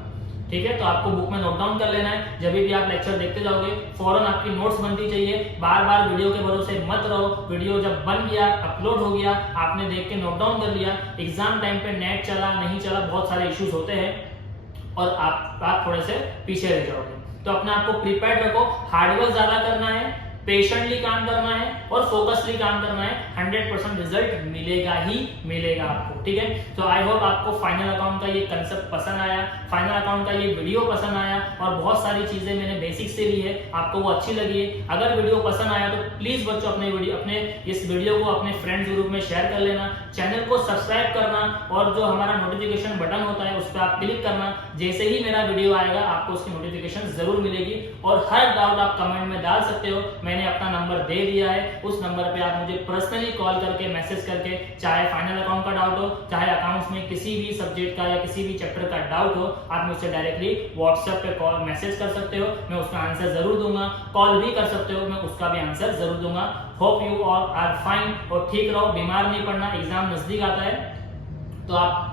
ठीक है। तो आपको बुक में नोट डाउन कर लेना है, जब भी आप लेक्चर देखते जाओगे फौरन आपकी नोट्स बनती चाहिए। बार बार वीडियो के भरोसे मत रहो, वीडियो जब बन गया, अपलोड हो गया, आपने देख के नोट डाउन कर लिया, एग्जाम टाइम पे नेट चला नहीं चला, बहुत सारे इश्यूज होते हैं और आप थोड़े से पीछे रह जाओगे। तो अपने आप को प्रिपेयर्ड रखो, हार्डवर्क ज्यादा करना है, पेशेंटली काम करना है और फोकसली काम करना है, 100% रिजल्ट मिलेगा ही मिलेगा आपको, ठीक है। तो आई होप आपको फाइनल अकाउंट का ये कंसेप्ट पसंद आया, फाइनल अकाउंट का ये वीडियो पसंद आया और बहुत सारी चीजें मैंने बेसिक से ली है, आपको वो अच्छी लगी है। अगर वीडियो पसंद आया तो प्लीज बच्चों अपने इस वीडियो को अपने फ्रेंड्स ग्रुप में शेयर कर लेना, चैनल को सब्सक्राइब करना और जो हमारा नोटिफिकेशन बटन होता है उस पर आप क्लिक करना, जैसे ही मेरा वीडियो आएगा आपको उसकी नोटिफिकेशन जरूर मिलेगी। और हर डाउट आप कमेंट में डाल सकते हो, मैंने अपना नंबर दे दिया है, उस नंबर पे आप मुझे पर्सनली कॉल करके मैसेज करके, चाहे फाइनल अकाउंट का डाउट हो, चाहे अकाउंट्स में किसी भी सब्जेक्ट का या किसी भी चैप्टर का डाउट हो, आप मुझसे डायरेक्टली व्हाट्सएप पे कॉल मैसेज कर सकते हो, मैं उसका आंसर जरूर दूंगा। कॉल भी कर सकते हो, मैं उसका भी आंसर जरूर दूंगा। Hope you all are fine और ठीक रहो, बीमार नहीं पड़ना, एग्जाम नजदीक आता है तो आप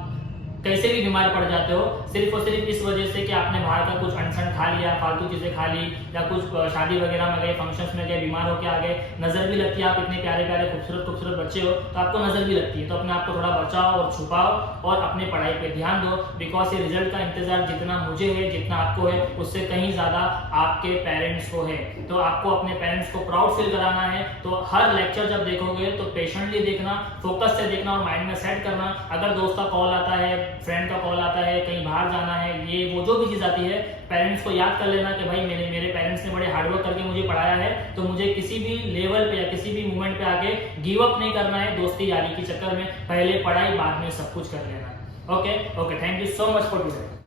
कैसे भी बीमार पड़ जाते हो सिर्फ और सिर्फ इस वजह से कि आपने बाहर का कुछ अनसन खा लिया, फालतू चीजें खा ली, या कुछ शादी वगैरह में गए, फंक्शंस में गए, बीमार होके आ गए, नजर भी लगती है, आप इतने प्यारे प्यारे खूबसूरत खूबसूरत बच्चे हो तो आपको नजर भी लगती है, तो अपने आप को थोड़ा बचाओ और छुपाओ और अपने पढ़ाई पे ध्यान दो। बिकॉज ये रिजल्ट का इंतजार जितना मुझे है, जितना आपको है, उससे कहीं ज्यादा आपके पेरेंट्स को है। तो आपको अपने पेरेंट्स को प्राउड फील कराना है, तो हर लेक्चर जब देखोगे तो पेशेंटली देखना, फोकस से देखना और माइंड में सेट करना। अगर दोस्त का कॉल आता है, फ्रेंड का कॉल आता है, कहीं बाहर जाना है, ये वो जो भी चीज आती है, पेरेंट्स को याद कर लेना कि भाई मेरे पेरेंट्स ने बड़े हार्डवर्क करके मुझे पढ़ाया है, तो मुझे किसी भी लेवल पे या किसी भी मोमेंट पे आके गिव अप नहीं करना है दोस्ती यारी के चक्कर में, पहले पढ़ाई बाद में सब कुछ कर लेना। Okay, thank you so much for today.